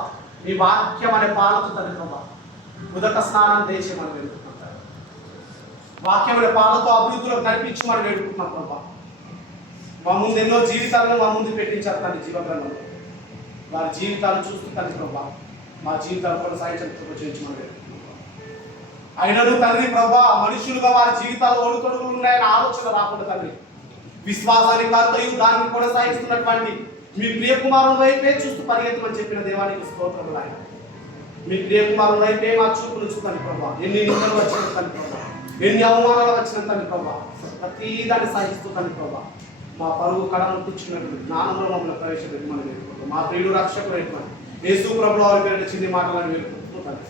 మీ వాక్యం అనే పాలతో తండ్రి ప్రభా ఉదక స్నానాన్ని తెచ్చేమని వేడుకుంటాం తండ్రి. వాక్యం అనే పాలతో అభివృద్ధిలో కనిపించమని వేడుకుంటున్నాం ప్రభా. మా ముందు ఎన్నో జీవితాలను మా ముందు పెట్టించారు తండ్రి జీవగ్రంథంలో. వారి జీవితాలను చూస్తూ తండ్రి ప్రభా మా జీవితాలు కొనసాగించడం చేయించమని అయినను తండ్రి ప్రభా, మనుషులుగా వారి జీవితాలు ఒడుతొడుగులు ఉన్నాయని ఆలోచన రాకుండా తండ్రి, విశ్వాసానికి కర్తయు దాన్ని కొనసాగిస్తున్నటువంటి మీ ప్రియకుమారుని వైపే చూస్తూ పరిగెత్తమని చెప్పిన దేవానికి స్తోత్రములు ఆయన. మీ ప్రియకుమారుని వైపే మా చూపు నుంచి తండ్రి ప్రభా, ఎన్ని నిందలు వచ్చిన తండ్రి ప్రభా, ఎన్ని అవమానాలు వచ్చిన తండ్రి ప్రభా, ప్రతి దాన్ని సహిస్తూ తండ్రి ప్రభా మా పరువు కడను తెచ్చినటువంటి జ్ఞానంలో మమ్మల్ని ప్రవేశపెట్టమని వేడుకుంటాం. మా ప్రియుడు రక్షకుడు అయినటువంటి యేసు ప్రభువు వారి పేరిట చిన్ని మాటలను వేడుకుంటున్నాం తండ్రి.